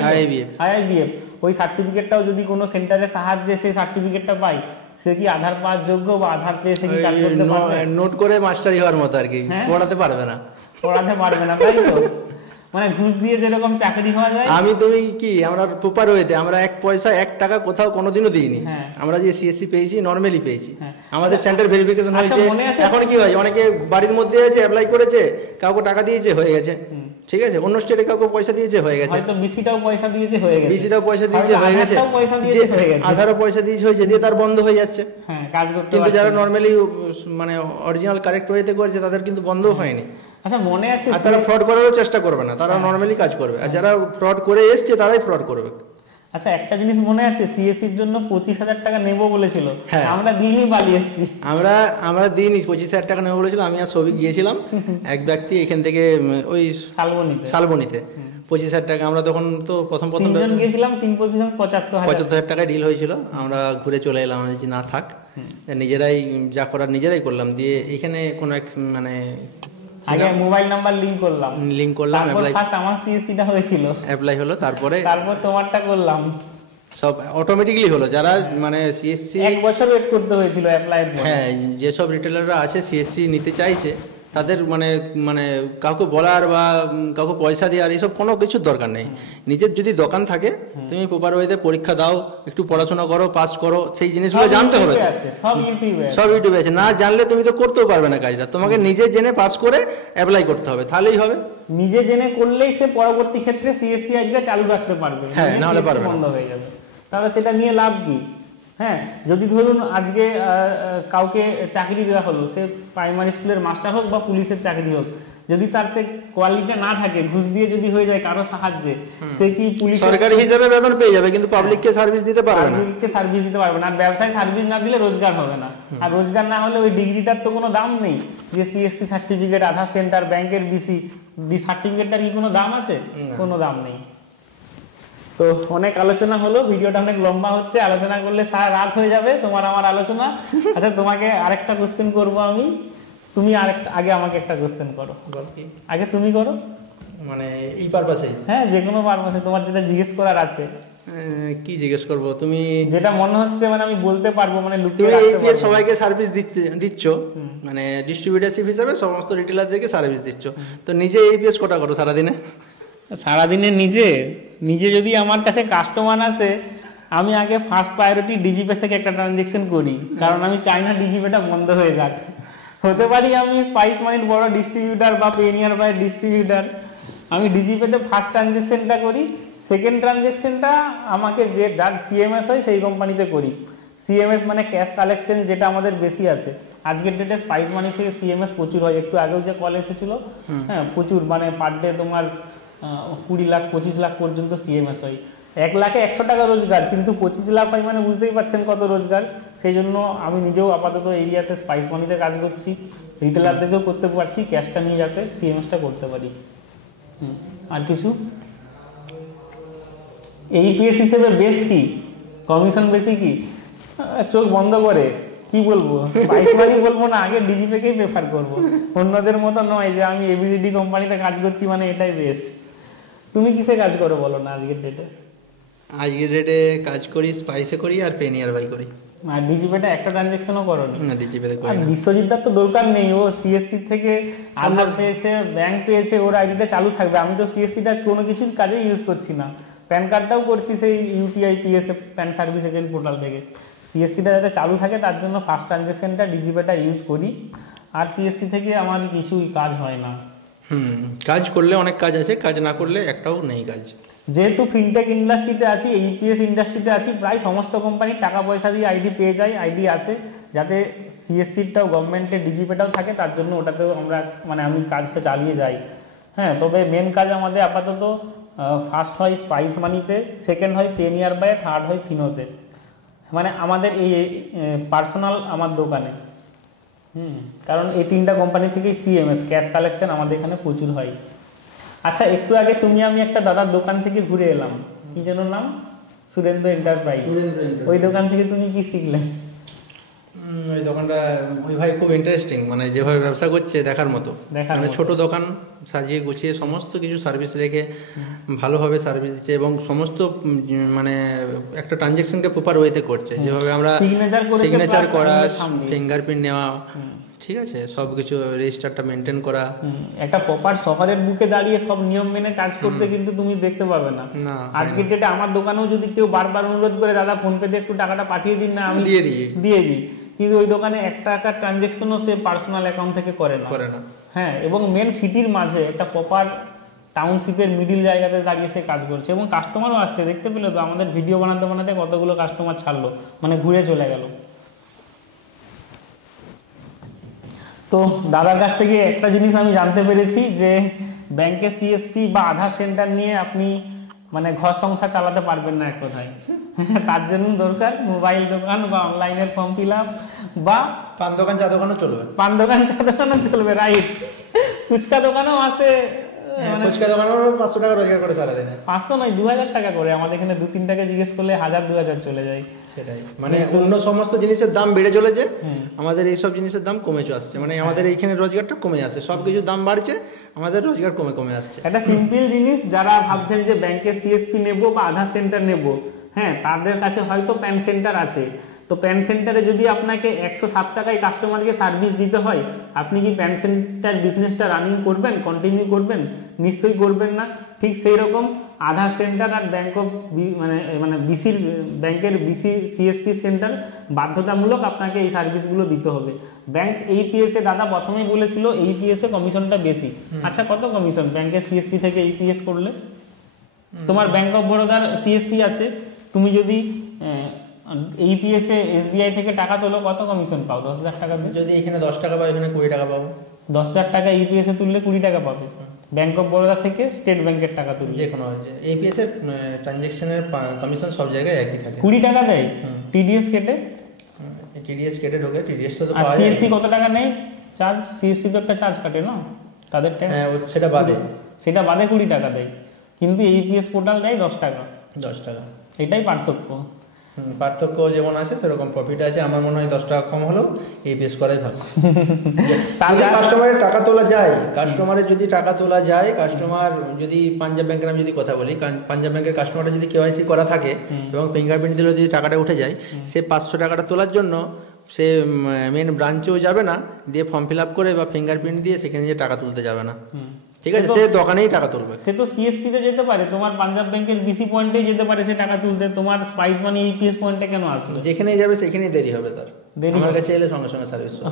আইবিএফ, ওই সার্টিফিকেটটাও যদি কোনো সেন্টারের সাহায্যে সেই সার্টিফিকেটটা পায়, সে কি আধার পাওয়ার যোগ্য, বা আধার পেয়ে সে কি কাজ করতে পারবে? নোট করে মাস্টারি হওয়ার মতো আর কি, পড়াতে পারবে না, তাই তো? মানে ঘুষ দিয়ে যেরকম চাকরি হওয়া যায়। তুমি কি আমরা প্রপার ওয়েতে আমরা 1 পয়সা 1 টাকা কোথাও কোনোদিনও দিইনি। আমরা যে সিএসসি পেয়েছি নরমালি পেয়েছি, আমাদের সেন্টার ভেরিফিকেশন হয়েছে। এখন কি হয়, অনেকে বাড়ির মধ্যে আছে, অ্যাপ্লাই করেছে, কাউকে টাকা দিয়েছে, হয়ে গেছে, ঠিক আছে, অন্য স্টেটে কাউকে পয়সা দিয়েছে, হয়ে গেছে, হয়তো বিসিটাও পয়সা দিয়েছে, হয়ে গেছে, বিসিটাও পয়সা দিয়েছে, হয়ে গেছে, আধারও পয়সা দিয়েছে, হয়েছে, দিয়ে তার বন্ধ হয়ে যাচ্ছে। কিন্তু যারা নরমালি মানে অরিজিনাল কারেক্ট ওয়েতে করেছে তাদের কিন্তু বন্ধ হয়নি। আচ্ছা মনে আছে আর তারা ফ্রড করারও চেষ্টা করবে না, তারা নর্মালি কাজ করবে, আর যারা ফ্রড করে এসছে তারাই ফ্রড করবে। আচ্ছা একটা জিনিস মনে আছে, সিএসসির জন্য 25,000 টাকা নেবো বলেছিল, আমরা দিনই পালিয়ে এসেছি। আমরা দিনই 25,000 টাকা নেবো বলেছিল, আমি আর সবই গিয়েছিলাম এক ব্যক্তি এখান থেকে ওই শালবনিতে 25,000 টাকা। আমরা তখন তো প্রথম গিয়েছিলাম, 3 পজিশন 75,000 টাকায় ডিল হয়েছিল। আমরা ঘুরে চলে এলাম, আমরা না থাক, নিজেরাই যা করার নিজেরাই করলাম। দিয়ে এখানে কোনো মানে আগে মোবাইল নাম্বার লিংক করলাম, অ্যাপ্লাই, ফার্স্ট আমার সিএসসিটা হয়েছিল, অ্যাপ্লাই হলো, তারপর তোমারটা করলাম, সব অটোমেটিক্যালি হলো। যারা মানে সিএসসি 1 বছর ওয়েট করতে হয়েছিল অ্যাপ্লাইয়ের জন্য। হ্যাঁ, যেসব রিটেলাররা আছে সিএসসি নিতে চাইছে তাদের মানে কাউকে বলার বা কাউকে পয়সা দেওয়ার এইসব কোনো কিছুর দরকার নেই। নিজের যদি দোকান থাকে, তুমি প্রপার ওয়েতে পরীক্ষা দাও, একটু পড়াশোনা করো, পাস করো, সেই জিনিসগুলো জানতে হবে। সব ইউটিউবে আছে, না জানলে তুমি তো করতেও পারবে না কাজটা। তোমাকে নিজে জেনে পাস করে অ্যাপ্লাই করতে হবে, তাহলেই হবে। নিজে জেনে করলেই সে পরবর্তী ক্ষেত্রে সিএসসি আইডিটা চালু রাখতে পারবে, হ্যাঁ, না হলে পারবে না, বন্ধ হয়ে যাবে। তাহলে সেটা নিয়ে লাভ কি? হ্যাঁ, যদি ধরুন আজকে কাউকে চাকরি দেওয়া হলো, সে প্রাইমারি স্কুলের মাস্টার হোক বা পুলিশের চাকরি হোক, যদি তার সে কোয়ালিটি না থাকে, ঘুষ দিয়ে যদি হয়ে যায় কারো সাহায্যে, সে কি পুলিশ সরকারি হিসেবে বেতন পেয়ে যাবে, কিন্তু পাবলিককে সার্ভিস দিতে পারবে না, আর ব্যবসায় সার্ভিস না দিলে রোজগার হবে না। আর রোজগার না হলে ওই ডিগ্রিটার তো কোনো দাম নেই, যে সিএসসি সার্টিফিকেট, আধার সেন্টার, ব্যাংকের বিসি সার্টিফিকেটটার কি কোনো দাম আছে? কোনো দাম নেই। তো অনেক আলোচনা হলো, ভিডিওটা অনেক লম্বা হচ্ছে, আলোচনা করলে সারা রাত হয়ে যাবে তোমার আমার আলোচনা। আচ্ছা তোমাকে আরেকটা কোশ্চেন করবো আমি, তুমি আগে আমাকে একটা কোশ্চেন করো। আগে তুমি করো, মানে এই পারপাসে? হ্যাঁ, যে কোনো পারপাসে, তোমার যেটা জিজ্ঞেস করার আছে। কি জিজ্ঞেস করবো? তুমি যেটা মনে হচ্ছে মানে আমি বলতে পারবো, মানে লুকিয়ে রাখতে পারবো। সবাইকে সার্ভিস দিচ্ছ, মানে ডিস্ট্রিবিউটারশিপ হিসেবে সমস্ত রিটেলারদেরকে সার্ভিস দিচ্ছ, তো নিজে এপিএস কটা করো সারাদিনে? সারাদিনে নিজে যদি আমার কাছে কাস্টমার আসে, আমি আগে ফার্স্ট প্রায়োরিটি ডিজিপে থেকে একটা ট্রানজেকশন করি, কারণ আমি চাই না ডিজিপেটা বন্ধ হয়ে যাক। হতে পারি আমি স্পাইস মানির বড় ডিস্ট্রিবিউটার বা পেনিয়ার বাই ডিস্ট্রিবিউটার, আমি ডিজিপেতে ফার্স্ট ট্রানজেকশনটা করি, সেকেন্ড ট্রানজেকশনটা আমাকে যার সিএমএস হয় সেই কোম্পানিতে করি। সিএমএস মানে ক্যাশ কালেকশন, যেটা আমাদের বেশি আছে আজকের ডেটে। স্পাইস মানি থেকে সিএমএস প্রচুর হয়, একটু আগেও যে কল এসেছিল, হ্যাঁ প্রচুর, মানে পার ডে তোমার 20 লাখ 25 লাখ পর্যন্ত সিএমএস হয়। 1 লাখে 100 টাকা রোজগার, কিন্তু 25 লাখ হয় মানে বুঝতেই পারছেন কত রোজগার। সেই জন্য আমি নিজেও আপাতত এরিয়াতে স্পাইস মানিতে কাজ করছি, রিটেলারদেরকেও করতে পারছি, ক্যাশটা নিয়ে যাতে সিএমএসটা করতে পারি। আর কিছু এইপিএস হিসেবে বেস্ট কি, কমিশন বেশি কি? চোখ বন্ধ করে কি বলবো, স্পাইস মানি বলবো না, আগে ডিজিপেকেই প্রেফার করবো। অন্যদের মতো নয় যে আমি এবিডি কোম্পানিতে কাজ করছি মানে এটাই বেস্ট। তুমি কিসে কাজ করো বলো না আজকের ডেটে? আজকের ডেটে কাজ করি স্পাইসে করি আর পেনিয়ার বাই করি। আর ডিজিপেটা একটা ট্রানজাকশনও করো না? ডিজিপেতে করি। আর বিশ্বজিৎদার তো দরকার নেই, ও সিএসসি থেকে আধার পেয়েছে, ব্যাংক পেয়েছে, ওর আইডিটা চালু থাকবে। আমি তো সিএসসিটা কোনো কিছুর কাজে ইউজ করছি না, প্যান কার্ডটাও করছি সেই UTI PSF pan service agent portal থেকে। সিএসসিটা যাতে চালু থাকে তার জন্য ফার্স্ট ট্রানজাকশনটা ডিজিপেটা ইউজ করি, আর সিএসসি থেকে আমার কিছুই কাজ হয় না। কাজ করলে অনেক কাজ আছে, কাজ না করলে একটাও নেই কাজ। যেহেতু ফিনটেক ইন্ডাস্ট্রিতে আছি, ইপিএস ইন্ডাস্ট্রিতে আছি, প্রায় সমস্ত কোম্পানি টাকা পয়সা দিয়ে আইডি পেয়ে যায়, আইডি আছে, যাতে সিএসসিটাও গভর্নমেন্টের ডিজিপেটাও থাকে, তার জন্য ওটাতেও আমি কাজটা চালিয়ে যাই। হ্যাঁ, তবে মেন কাজ আমাদের আপাতত ফার্স্ট হয় স্পাইস মানিতে, সেকেন্ড হয় পেনিয়ার বাই, থার্ড হয় ফিনোতে, মানে আমাদের এই পার্সোনাল আমার দোকানে। কারণ এই 3টা কোম্পানি থেকেই সিএমএস ক্যাশ কালেকশন আমাদের এখানে প্রচুর হয়। আচ্ছা, একটু আগে তুমি আমি একটা দাদার দোকান থেকে ঘুরে এলাম, কি যেন নাম? সুরেন্দ্র এন্টারপ্রাইজ। ওই দোকান থেকে তুমি কি শিখলে? ওই দোকানটা, ওই ভাই খুব ইন্টারেস্টিং, মানে যেভাবে ব্যবসা করছে দেখার মতো। মানে ছোট দোকান সাজিয়ে গুছিয়ে সমস্ত কিছু সার্ভিস রেখে ভালোভাবে সার্ভিস দিচ্ছে, এবং সমস্ত মানে একটা ট্রানজ্যাকশনকে প্রপার ওয়েতে করছে, যেভাবে আমরা সিগনেচার করা, ফিঙ্গারপ্রিন্ট নেওয়া, ঠিক আছে, সবকিছু রেজিস্টারটা মেনটেন করা। একটা প্রপার শহরের বুকে দাঁড়িয়ে সব নিয়ম মেনে কাজ করতে কিন্তু তুমি দেখতে পাবে না। আজকের ডেটে আমার দোকানেও যদি কেউ বারবার অনুরোধ করে, দাদা ফোন পেতে একটু টাকাটা পাঠিয়ে দিন না, আমি দিয়ে দিই, কিন্তু ওই দোকানে 1 টাকার ট্রানজেকশনও সে পার্সোনাল অ্যাকাউন্ট থেকে করে না। হ্যাঁ, এবং মেন সিটির মাঝে একটা প্রপার টাউনশিপের মিডিল জায়গাতে দাঁড়িয়ে সে কাজ করছে, এবং কাস্টমারও আসছে, দেখতে পেলে তো আমাদের ভিডিও বানাতে বানাতে কতগুলো কাস্টমার ছাড়লো, মানে ঘুরে চলে গেল। তো দাদার কাছ থেকে একটা জিনিস আমি জানতে পেরেছি যে ব্যাংকের সিএসপি বা আধার সেন্টার নিয়ে আপনি মানে ঘর সংসার চালাতে পারবেন না এক কথায়। তার জন্য দরকার মোবাইল দোকান বা অনলাইনের ফর্ম ফিল আপ বা পান দোকান চা দোকানও চলবে, পান দোকান চা দোকানও চলবে, রাইট। ফুচকা দোকানও আছে, ফুচকা দোকানেও 500 টাকা রোজগার করে চালাতে দেয়। 500 নয় 2000 টাকা করে, আমাদের এখানে 2-3টাকে জিজ্ঞেস করলে 1000-2000 চলে যায়। সেটাই, মানে অন্য সমস্ত জিনিসের দাম বেড়ে চলেছে, আমাদের এইসব জিনিসের দাম কমে আসছে, মানে আমাদের এইখানে রোজগারটা কমে আসছে, সব কিছুর দাম বাড়ছে, আমাদের রোজগার কমে কমে আসছে। একটা সিম্পল জিনিস, যারা ভাবছেন যে ব্যাংকের সিএসপি নেব বা আধার সেন্টার নেব, হ্যাঁ তাদের কাছে হয়তো প্যান সেন্টার আছে, তো প্যান সেন্টারে যদি আপনাকে 107 টাকায় কাস্টমারকে সার্ভিস দিতে হয়, আপনি কি প্যান সেন্টার বিজনেসটা রানিং করবেন, কন্টিনিউ করবেন? নিশ্চয়ই করবেন না। ঠিক সেই রকম আধার সেন্টার আর ব্যাংক অফ মানে বিসির ব্যাংকের বিসি সিএসপি সেন্টার বাধ্যতামূলক আপনাকে এই সার্ভিসগুলো দিতে হবে। ব্যাংক এইপিএসে দাদা প্রথমেই বলেছিল এইপিএসে কমিশনটা বেশি। আচ্ছা কত কমিশন ব্যাংকের সিএসপি থেকে এইপিএস করলে? তোমার ব্যাংক অফ বরোদার সিএসপি আছে, তুমি যদি এইপিএসে এসবিআই থেকে টাকা তোলো কত কমিশন পাও? 10,000 টাকা। যদি এখানে 10 টাকা পাও, এখানে 20 টাকা পাবো। 10,000 টাকা এইপিএসে তুললে 20 টাকা পাবে। ব্যাংক অফ বরোদা থেকে স্টেট ব্যাংকের টাকা তুললে যে কোনো এইপিএস এর ট্রানজ্যাকশনের কমিশন সব জায়গায় একই থাকে, 20 টাকা দেয়। টিডিএস কেটে, টিডিএস কেটে ঢোকে, টিডিএস তো আর পাওয়া যায়। সিএসসি কত টাকা নেই চার্জ? সিএসসি তো একটা চার্জ কাটে না তাদের ট্যাক্স, হ্যাঁ সেটা বাদে, সেটা বাদে 20 টাকা দেয়, কিন্তু এইপিএস পোর্টাল দেয় 10 টাকা। 10 টাকা, এটাই পার্থক্য। পার্থক্য যেমন আছে সেরকম প্রফিট আছে। আমার মনে হয় 10 টাকা কম হলেও এইপিএস করাই ভালো। কাস্টমারের টাকা তোলা যায়, কাস্টমারের যদি টাকা তোলা যায়, কাস্টমার যদি পাঞ্জাব ব্যাংকের আমি যদি কথা বলি, পাঞ্জাব ব্যাংকের কাস্টমারটা যদি কেওয়াইসি করা থাকে এবং ফিঙ্গারপ্রিন্ট দিলে যদি টাকাটা উঠে যায়, সে 500 টাকাটা তোলার জন্য সে মেন ব্রাঞ্চেও যাবে না, দিয়ে ফর্ম ফিল আপ করে বা ফিঙ্গারপ্রিন্ট দিয়ে সেখানে যে টাকা তুলতে যাবে না, ঠিক আছে, সে দোকানেই টাকা তুলবে। সে তো সিএসপি তে যেতে পারে, তোমার পাঞ্জাব ব্যাংকের বিসি পয়েন্টে যেতে পারে সে টাকা তুলতে, তোমার স্পাইস মানি এইপিএস পয়েন্টে কেন আসবে? যেখানেই যাবে সেখানেই দেরি হবে তার, আমার কাছে এলে সঙ্গে সঙ্গে সার্ভিস হবে।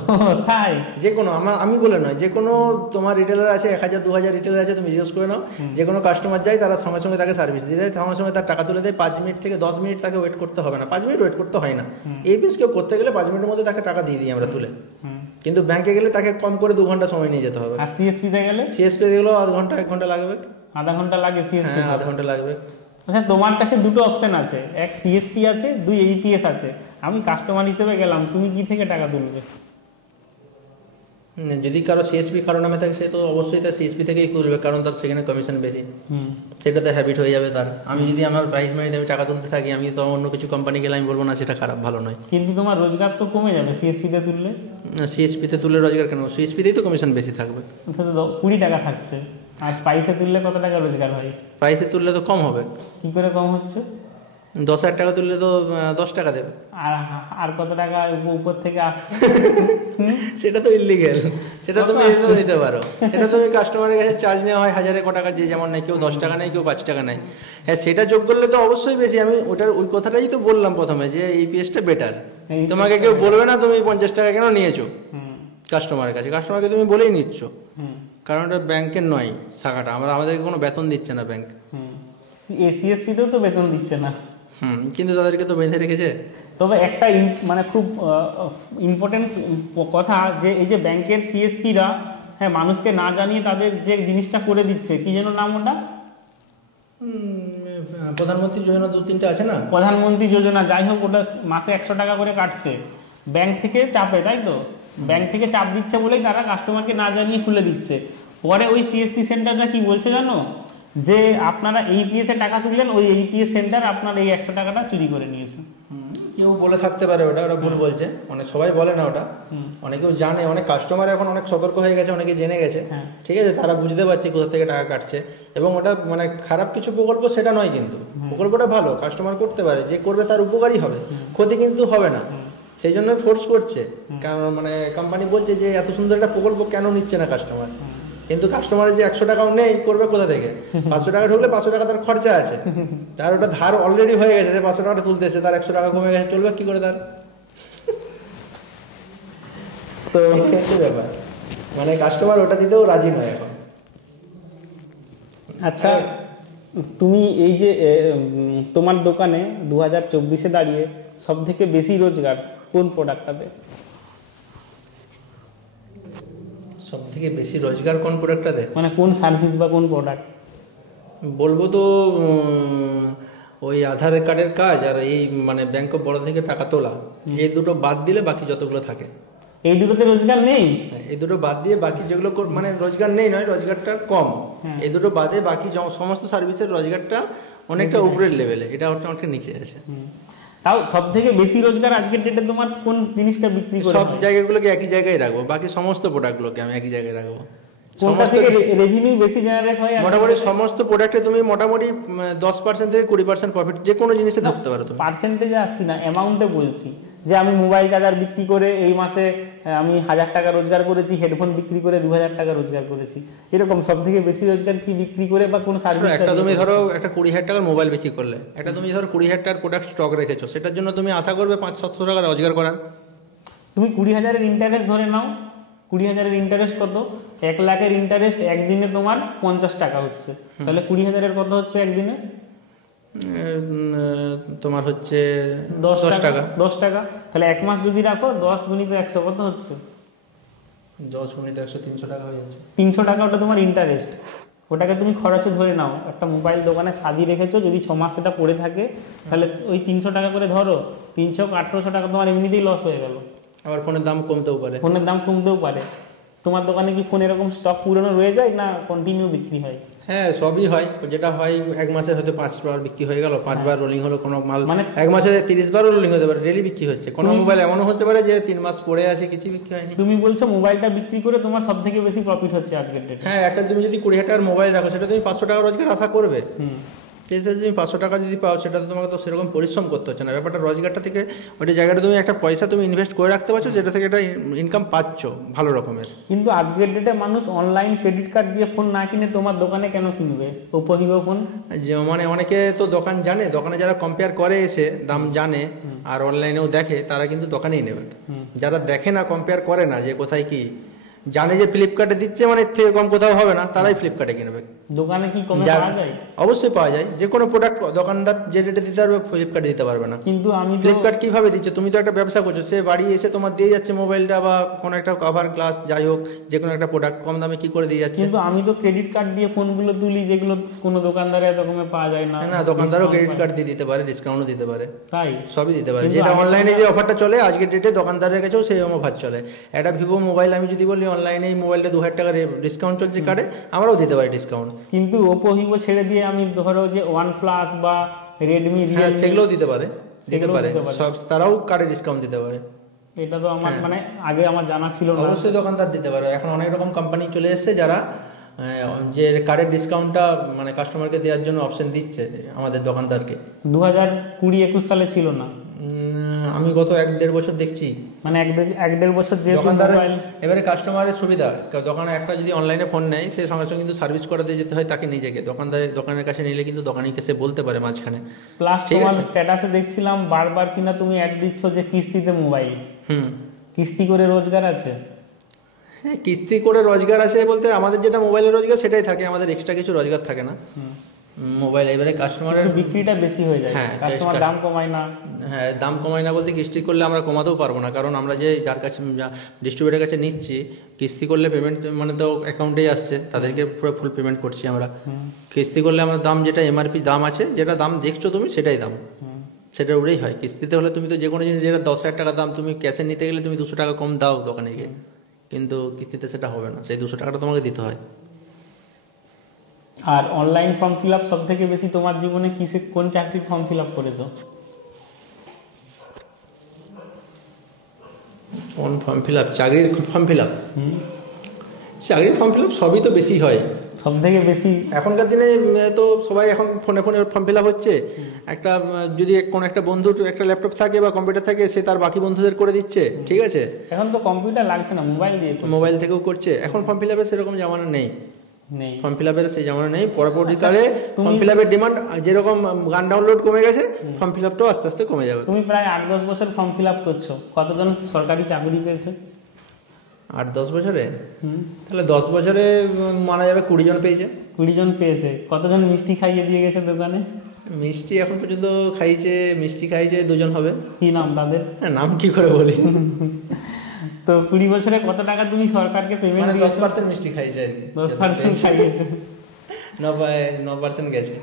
তাই যে কোনো আমি বলে নয়, যে কোনো তোমার রিটেলার আছে, 1000-2000 রিটেলার আছে, তুমি জিজ্ঞেস করে নাও, যে কোনো কাস্টমার যায় তারা সঙ্গে সঙ্গে তাকে সার্ভিস দিয়ে দেয়, সঙ্গে সঙ্গে তার টাকা তুলে দেয়। 5 মিনিট থেকে 10 মিনিট তাকে ওয়েট করতে হবে না, 5 মিনিট ওয়েট করতে হয় না। এইপিএস কেউ করতে গেলে 5 মিনিটের মধ্যে তাকে টাকা দিয়ে দিই আমরা তুলে, কিন্তু ব্যাংকে গেলে তাকে কম করে 2 ঘন্টা সময় নিয়ে যেতে হবে। আর সিএসপি তে গেলে? সিএসপি তে গেলেও আধা ঘন্টা 1 ঘন্টা লাগবে। আধা ঘন্টা লাগে সিএসপি? হ্যাঁ আধা ঘন্টা লাগবে। আচ্ছা তোমার কাছে দুটো অপশন আছে, এক সিএসপি আছে, 2 এইপিএস আছে, আমি কাস্টমার হিসেবে গেলাম, তুমি কি থেকে টাকা তুলবে? যদি কারো সিএসপি কারো নামে থাকে সে তো অবশ্যই তার সিএসপি থেকেই তুলবে, কারণ তার সেখানে কমিশন বেশি, সেটাতে হ্যাবিট হয়ে যাবে তার। আমি যদি আমার প্রাইস মানিতে আমি টাকা তুলতে থাকি, আমি তো অন্য কিছু কোম্পানি গেলে আমি বলবো না সেটা খারাপ, ভালো নয়। কিন্তু তোমার রোজগার তো কমে যাবে সিএসপি তে তুললে। সিএসপি তে তুলে রোজগার কেন? সিএসপিতেই তো কমিশন বেশি থাকবে। 20 টাকা থাকছে, আর স্পাইসে তুললে কত টাকা রোজগার হয়? প্রাইসে তুললে তো কম হবে। কি করে কম হচ্ছে? 10,000 টাকা তুললে তো 10 টাকা দেবে। আর কত টাকা উপর থেকে আসছে? সেটা তো ইলিগেল, সেটা তুমি এসে দিতে পারো, সেটা তুমি কাস্টমারের কাছে চার্জ নেওয়া হয় 1000 টাকা, যে যেমন নেই, কেউ 10 টাকা নেই, কেউ 5 টাকা নেয়। হ্যাঁ সেটা যোগ করলে তো অবশ্যই বেশি। আমি ওই কথাটাই তো বললাম প্রথমে, যে এইপিএসটা বেটার। তোমাকে কেউ বলবে না তুমি 50 টাকা কেন নিয়েছো কাস্টমারের কাছে, কাস্টমারকে তুমি বলেই নিচ্ছ, কারণ ওটা ব্যাংকের নয় শাখাটা, আমাদেরকে কোনো বেতন দিচ্ছে না ব্যাংক। সিএসপি তেও তো বেতন দিচ্ছে না, কিন্তু তাদেরকে তো বেঁধে রেখেছে। তবে একটা মানে খুব ইম্পর্টেন্ট কথা, যে এই যে ব্যাংকের সিএসপিরা হ্যাঁ মানুষকে না জানিয়ে তাদের যে জিনিসটা করে দিচ্ছে, কি যেন নাম ওটা, প্রধানমন্ত্রী যোজনা 2-3টা আছে না, প্রধানমন্ত্রী যোজনা, যাই হোক ওটা মাসে 100 টাকা করে কাটছে ব্যাংক থেকে চাপে, তাই তো? ব্যাংক থেকে চাপ দিচ্ছে বলেই তারা কাস্টমারকে না জানিয়ে খুলে দিচ্ছে। পরে ওই সিএসপি সেন্টারটা কি বলছে জানো, যে আপনারা এইপিএস এ টাকা তুললেন, ওই এইপিএস সেন্টার আপনার এই 100 টাকাটা চুরি করে নিয়েছে। কেউ বলে থাকতে পারে ওটা ভুল বলছে, মানে সবাই বলে না ওটা, অনেকেও জানে, অনেক কাস্টমার এখন অনেক সতর্ক হয়ে গেছে, অনেকে জেনে গেছে, ঠিক আছে, তারা বুঝতে পারছে কোথা থেকে টাকা কাটছে। এবং ওটা মানে খারাপ কিছু প্রকল্প সেটা নয়, কিন্তু প্রকল্পটা ভালো, কাস্টমার করতে পারে, যে করবে তার উপকারই হবে, ক্ষতি কিন্তু হবে না, সেই জন্য ফোর্স করছে। কারণ মানে কোম্পানি বলছে যে এত সুন্দর একটা প্রকল্প কেন নিচ্ছে না কাস্টমার, কিন্তু কাস্টমারের যে 100 টাকাও নেই, করবে কোথা থেকে? 500 টাকা ঢুকলে 500 টাকা তার খরচা আছে, তার ওটা ধার অলরেডি হয়ে গেছে, 500 টাকাটা তুলতেছে, তার 100 টাকা কমে গেছে, চলবে কি করে তার? তো হচ্ছে ব্যাপার, মানে কাস্টমার ওটা দিতেও রাজি নয় এখন। আচ্ছা তুমি এই যে তোমার দোকানে 2024-এ দাঁড়িয়ে সব থেকে বেশি রোজগার কোন প্রোডাক্টটাতে? সব থেকে বেশি রোজগার কোন প্রোডাক্টটাতে? মানে কোন সার্ভিস বা কোন প্রোডাক্ট? বলবো তো ওই আধার কার্ডের কাজ আর এই মানে ব্যাংক অফ বরোদা থেকে টাকা তোলা, এই দুটো বাদ দিলে বাকি যতগুলো থাকে। এই দুটোতে রোজগার নেই? এই দুটো বাদ দিয়ে বাকি যেগুলো মানে রোজগার নেই নয়, রোজগারটা কম। এই দুটো বাদে বাকি সমস্ত সার্ভিসের রোজগারটা অনেকটা উপরের লেভেলে, এটা হচ্ছে অনেকটা নিচে আছে। তাও সব থেকে বেশি রোজগার আজকের ডেটে তোমার কোন জিনিসটা বিক্রি করে? সব জায়গাগুলোকে একই জায়গায় রাখবো, বাকি সমস্ত প্রোডাক্টগুলোকে আমি একই জায়গায় রাখবো। কোনটা থেকে রেভিনিউ বেশি জেনারেট হয়? মোটামুটি সমস্ত প্রোডাক্টে তুমি মোটামুটি 10% থেকে 20% প্রফিট যে কোনো জিনিসে ধরতে পারো তুমি। পার্সেন্টেজে আসছি না, অ্যামাউন্টে বলছি। যে আমি মোবাইল চার্জার বিক্রি করে এই মাসে আমি 1000 টাকা রোজগার করেছি, হেডফোন বিক্রি করে 2000 টাকা রোজগার করেছি, এরকম সব থেকে বেশি রোজগার কি বিক্রি করে বা কোন সার্ভিস? একটা তুমি ধরো একটা 20,000 টাকার মোবাইল বিক্রি করলে, একটা তুমি ধরো 20,000 টাকার প্রোডাক্ট স্টক রেখেছো, সেটার জন্য তুমি আশা করবে 500-700 টাকা রোজগার করার। তুমি 20,000-এর ইন্টারেস্ট ধরে নাও, 20,000-এর ইন্টারেস্ট কত? 1 লাখের ইন্টারেস্ট একদিনে তোমার 50 টাকা হচ্ছে, তাহলে 20,000-এর কত হচ্ছে একদিনে? তোমার হচ্ছে 10 টাকা। 10 টাকা, তাহলে এক মাস যদি রাখো 10 গুণিত 100 কত হচ্ছে? 10 গুণিত 100 300 টাকা হয়ে যাচ্ছে। 300 টাকা ওটা তোমার ইন্টারেস্ট। ওটাকে তুমি খরচে ধরে নাও, একটা মোবাইল দোকানে সাজিয়ে রেখেছো, যদি 6 মাস সেটা পড়ে থাকে তাহলে ওই 300 টাকা করে ধরো, 300-1800 টাকা তোমার এমনিতেই লস হয়ে গেল। আবার ফোনের দাম কমতেও পারে। ফোনের দাম কমতেও পারে। তোমার দোকানে কি ফোন এরকম স্টক পুরনো রয়ে যায় না কন্টিনিউ বিক্রি হয়? হ্যাঁ, সবই হয়। যেটা হয় এক মাসে হয়তো 5 বার বিক্রি হয়ে গেল, 5 বার রোলিং হলো কোনো মাল, মানে এক মাসে 30 বারও রোলিং হতে পারে, ডেলি বিক্রি হচ্ছে। কোনো মোবাইল এমনও হতে পারে যে 3 মাস পড়ে আছে, কিছু বিক্রি হয়নি। তুমি বলছো মোবাইলটা বিক্রি করে তোমার সব থেকে বেশি প্রফিট হচ্ছে আজকের ডেটে? হ্যাঁ, একটা তুমি যদি 20,000 টাকার মোবাইল রাখো, সেটা তুমি 500 টাকা রোজগার আশা করবে। সেটা তুমি 500 টাকা যদি পাও, সেটা তোমাকে তো সেরকম পরিশ্রম করতে হচ্ছে না। ব্যাপারটা রোজগারটা থেকে ওইটা জায়গাটা তুমি একটা পয়সা তুমি ইনভেস্ট করে রাখতে পারছো, যেটা থেকে একটা ইনকাম পাচ্ছ ভালো রকমের। কিন্তু আজকের ডেটে মানুষ অনলাইন ক্রেডিট কার্ড দিয়ে ফোন না কিনে তোমার দোকানে কেন কিনবে ওপো ভিভো ফোন? যে মানে অনেকে তো দোকান জানে, দোকানে যারা কম্পেয়ার করে এসে দাম জানে আর অনলাইনেও দেখে, তারা কিন্তু দোকানেই নেবে। যারা দেখে না, কম্পেয়ার করে না যে কোথায় কি, জানে যে ফ্লিপকার্টে দিচ্ছে মানে এর থেকে কম কোথাও হবে না, তারাই ফ্লিপকার্টে কিনবে। দোকানে কি কমে পাওয়া যায়? অবশ্যই পাওয়া যায়। যে কোনো প্রোডাক্ট দোকানদার যে রেটে দিতে পারবে ফ্লিপকার্টে দিতে পারবে না। কিন্তু আমি ফ্লিপকার্ট কিভাবে দিচ্ছে? তুমি তো একটা ব্যবসা করছো, সে বাড়ি এসে তোমার দিয়ে যাচ্ছে মোবাইলটা বা কোনো একটা কভার গ্লাস, যাই হোক যে কোনো একটা প্রোডাক্ট কম দামে কি করে দিয়ে যাচ্ছে। কিন্তু আমি তো ক্রেডিট কার্ড দিয়ে ফোনগুলো তুলি, যেগুলো কোনো দোকানদারে এত কমে পাওয়া যায় না। না, দোকানদারও ক্রেডিট কার্ড দিয়ে দিতে পারে, ডিসকাউন্টও দিতে পারে, তাই সবই দিতে পারে। যেটা অনলাইনে যে অফারটা চলে আজকের ডেটে, দোকানদারের কাছেও সেই অফার চলে। একটা ভিভো মোবাইল আমি যদি বলি অনলাইনে এই মোবাইলটা 2000 টাকার ডিসকাউন্ট চলছে কার্ডে, আমরাও দিতে পারি ডিসকাউন্ট। কিন্তু ওপো ভিভো ছেড়ে দিয়ে আমি ধরো যে OnePlus বা রেডমি, সেগুলোও দিতে পারে, সব তারাও কার্ডে ডিসকাউন্ট দিতে পারে। এটা তো আমার মানে আগে আমার জানা ছিল না। অবশ্যই দোকানদার দিতে পারে। এখন অনেক রকম কোম্পানি চলে এসেছে যারা যে কার্ডের ডিসকাউন্টটা মানে কাস্টমারকে দেওয়ার জন্য অপশন দিচ্ছে আমাদের দোকানদারকে। 2020-21 সালে ছিল না? আমি গত 1-1.5 বছর দেখছি। মানে 1-1.5 বছর যে দোকানদার, এবারে কাস্টমারের সুবিধা, দোকানে একটা যদি অনলাইনে ফোন নেয়, সে সঙ্গে সঙ্গে কিন্তু সার্ভিস করাতে যেতে হয় তাকে নিজেকে। দোকানের কাছে নিলে কিন্তু দোকানিকে সে বলতে পারে মাঝখানে। প্লাস তোমার স্ট্যাটাসে দেখছিলাম বারবার কিনা তুমি অ্যাড দিচ্ছ যে কিস্তিতে মোবাইল। কিস্তি করে রোজগার আছে? হ্যাঁ, কিস্তি করে রোজগার আছে বলতে আমাদের যেটা মোবাইলের রোজগার সেটাই থাকে, আমাদের এক্সট্রা কিছু রোজগার থাকে না মোবাইল। এবারে কাস্টমারের বিক্রিটা বেশি হয়ে যায়, কাস্টমার দাম কমায় না। হ্যাঁ, দাম কমায় না বলতে কিস্তি করলে আমরা কমাতেও পারবো না, কারণ আমরা যে যার কাছে ডিস্ট্রিবিউটারের কাছে নিচ্ছি, কিস্তি করলে পেমেন্ট মানে তো অ্যাকাউন্টেই আসছে, তাদেরকে পুরো ফুল পেমেন্ট করছি আমরা। কিস্তি করলে আমরা দাম যেটা এমআরপি দাম আছে, যেটা দাম দেখছো তুমি সেটাই দাম, সেটার উপরেই হয়। কিস্তিতে হলে তুমি তো যে কোনো জিনিস যেটা 10,000 টাকা দাম, তুমি ক্যাশে নিতে গেলে তুমি 200 টাকা কম দাও দোকানে গিয়ে, কিন্তু কিস্তিতে সেটা হবে না, সেই 200 টাকাটা তোমাকে দিতে হয়। আর অনলাইন ফর্ম ফিল আপ সব থেকে বেশি তোমার জীবনে কোন চাকরির ফর্ম ফিল আপ করেছো? কোন ফর্ম ফিল আপ? চাকরির ফর্ম ফিল আপ? চাকরির ফর্ম ফিল আপ সবই তো বেশি হয়, সব থেকে বেশি এখনকার দিনে তো সবাই এখন ফোনে ফর্ম ফিল আপ হচ্ছে। একটা যদি কোনো একটা বন্ধুর একটা ল্যাপটপ থাকে বা কম্পিউটার থাকে, সে তার বাকি বন্ধুদের করে দিচ্ছে, ঠিক আছে। এখন তো কম্পিউটার লাগছে না, মোবাইল থেকেও করছে। এখন ফর্ম ফিল আপের সেরকম জামানা নেই, ফর্ম ফিল আপের সেই জামানা নেই। পরবর্তীকালে ফর্ম ফিল আপের ডিমান্ড যেরকম গান ডাউনলোড কমে গেছে, ফর্ম ফিল আপটাও আস্তে আস্তে কমে যাবে। তুমি প্রায় 8-10 বছর ফর্ম ফিল আপ করছো, কতজন সরকারি চাকরি পেয়েছে? 8-10 বছরে? তাহলে 10 বছরে মানা যাবে 20 জন পেয়েছে। 20 জন পেয়েছে। কতজন মিষ্টি খাইয়ে দিয়ে গেছে দোকানে? মিষ্টি এখন পর্যন্ত খাইছে 2 জন হবে। কি নাম তাদের? নাম কি করে বলি? তো 20 বছরে কত টাকা তুমি সরকারকে পেমেন্ট মানে দিয়েছো? 10% মিষ্টি খাইছে আর কি, 10% খাইয়েছে। 9% গেছে,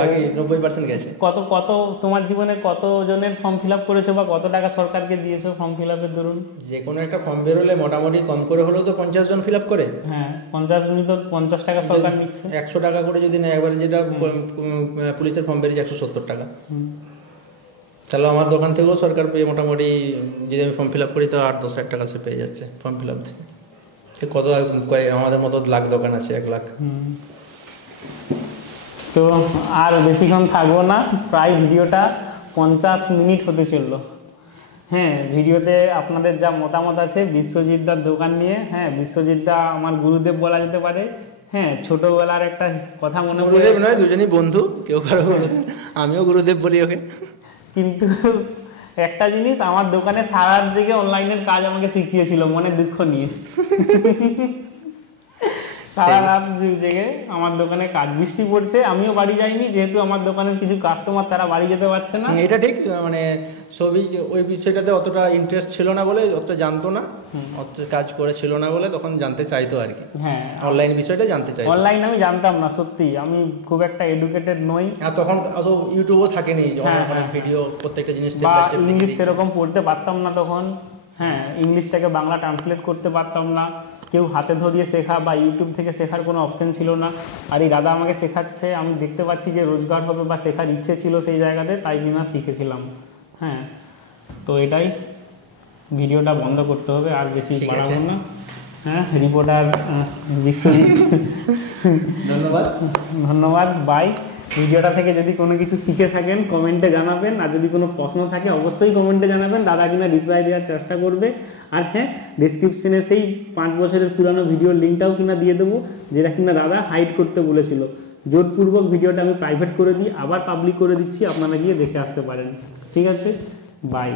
বাকি 90% গেছে। কত কত তোমার জীবনে কত জনের ফর্ম ফিল আপ করেছো বা কত টাকা সরকারকে দিয়েছো ফর্ম ফিল আপের দরুন? যে কোনো একটা ফর্ম বেরোলে মোটামুটি কম করে হলেও তো 50 জন ফিল আপ করে। হ্যাঁ 50 জনই তো 50 টাকা সরকার নিচ্ছে। 100 টাকা করে যদি না, একবারে যেটা পুলিশের ফর্ম বেরিয়েছে 170 টাকা। তাহলে আমার দোকান থেকেও সরকার পেয়ে মোটামুটি, যদি আমি ফর্ম ফিল আপ করি তো 8-10 টাকা সে পেয়ে যাচ্ছে ফর্ম ফিল আপ থেকে। কত আমাদের মতো লাখ দোকান আছে, 1 লাখ। তো আর বেশিক্ষণ থাকবো না, প্রায় ভিডিওটা 50 মিনিট হতে চললো। হ্যাঁ ভিডিওতে আপনাদের যা মতামত আছে বিশ্বজিৎ দার দোকান নিয়ে, হ্যাঁ বিশ্বজিৎ দা আমার গুরুদেব বলা যেতে পারে। হ্যাঁ ছোটবেলার একটা কথা মনে পড়ে, গুরুদেব নয়, দুজনই বন্ধু, কেউ কারো আমিও গুরুদেব বলি ওকে। কিন্তু একটা জিনিস, আমার দোকানে সারার দিকে অনলাইনের কাজ আমাকে শিখিয়েছিল মনে দুঃখ নিয়ে। সারা রাত জেগে আমার দোকানে কাজ, বৃষ্টি পড়ছে আমিও বাড়ি যাইনি, যেহেতু আমার দোকানের কিছু কাস্টমার তারা বাড়ি যেতে পারছে না। এটা ঠিক, মানে সবই ওই বিষয়টাতে অতটা ইন্টারেস্ট ছিল না বলে, অতটা জানতো না, অত কাজ করে ছিল না বলে তখন জানতে চাইতো আর কি। হ্যাঁ অনলাইন বিষয়টা জানতে চাইতো। অনলাইন আমি জানতাম না, সত্যি আমি খুব একটা এডুকেটেড নই। আর তখন অত ইউটিউবও থাকেনি, অনেক ভিডিও প্রত্যেকটা জিনিস বা ইংলিশ সেরকম পড়তে পারতাম না তখন। হ্যাঁ ইংলিশটাকে বাংলা ট্রান্সলেট করতে পারতাম না, কেউ হাতে ধরিয়ে শেখা বা ইউটিউব থেকে শেখার কোনো অপশন ছিল না। আর এই দাদা আমাকে শেখাচ্ছে, আমি দেখতে পাচ্ছি যে রোজগার হবে বা শেখার ইচ্ছে ছিল সেই জায়গাতে, তাই কিনা শিখেছিলাম। হ্যাঁ তো এটাই, ভিডিওটা বন্ধ করতে হবে, আর বেশি বাড়াবো না। হ্যাঁ রিপোর্টার বিশ্বজিৎ, ধন্যবাদ, বাই। ভিডিওটা থেকে যদি কোনো কিছু শিখে থাকেন কমেন্টে জানাবেন, আর যদি কোনো প্রশ্ন থাকে অবশ্যই কমেন্টে জানাবেন, দাদা কিনা রিপ্লাই দেওয়ার চেষ্টা করবে। আর হ্যাঁ ডেসক্রিপশনে সেই 5 বছরের পুরানো ভিডিওর লিঙ্কটাও কিনা দিয়ে দেবো, যেটা কিনা দাদা হাইড করতে বলেছিল। জোরপূর্বক ভিডিওটা আমি প্রাইভেট করে দিই, আবার পাবলিক করে দিচ্ছি, আপনারা গিয়ে দেখে আসতে পারেন। ঠিক আছে, বাই।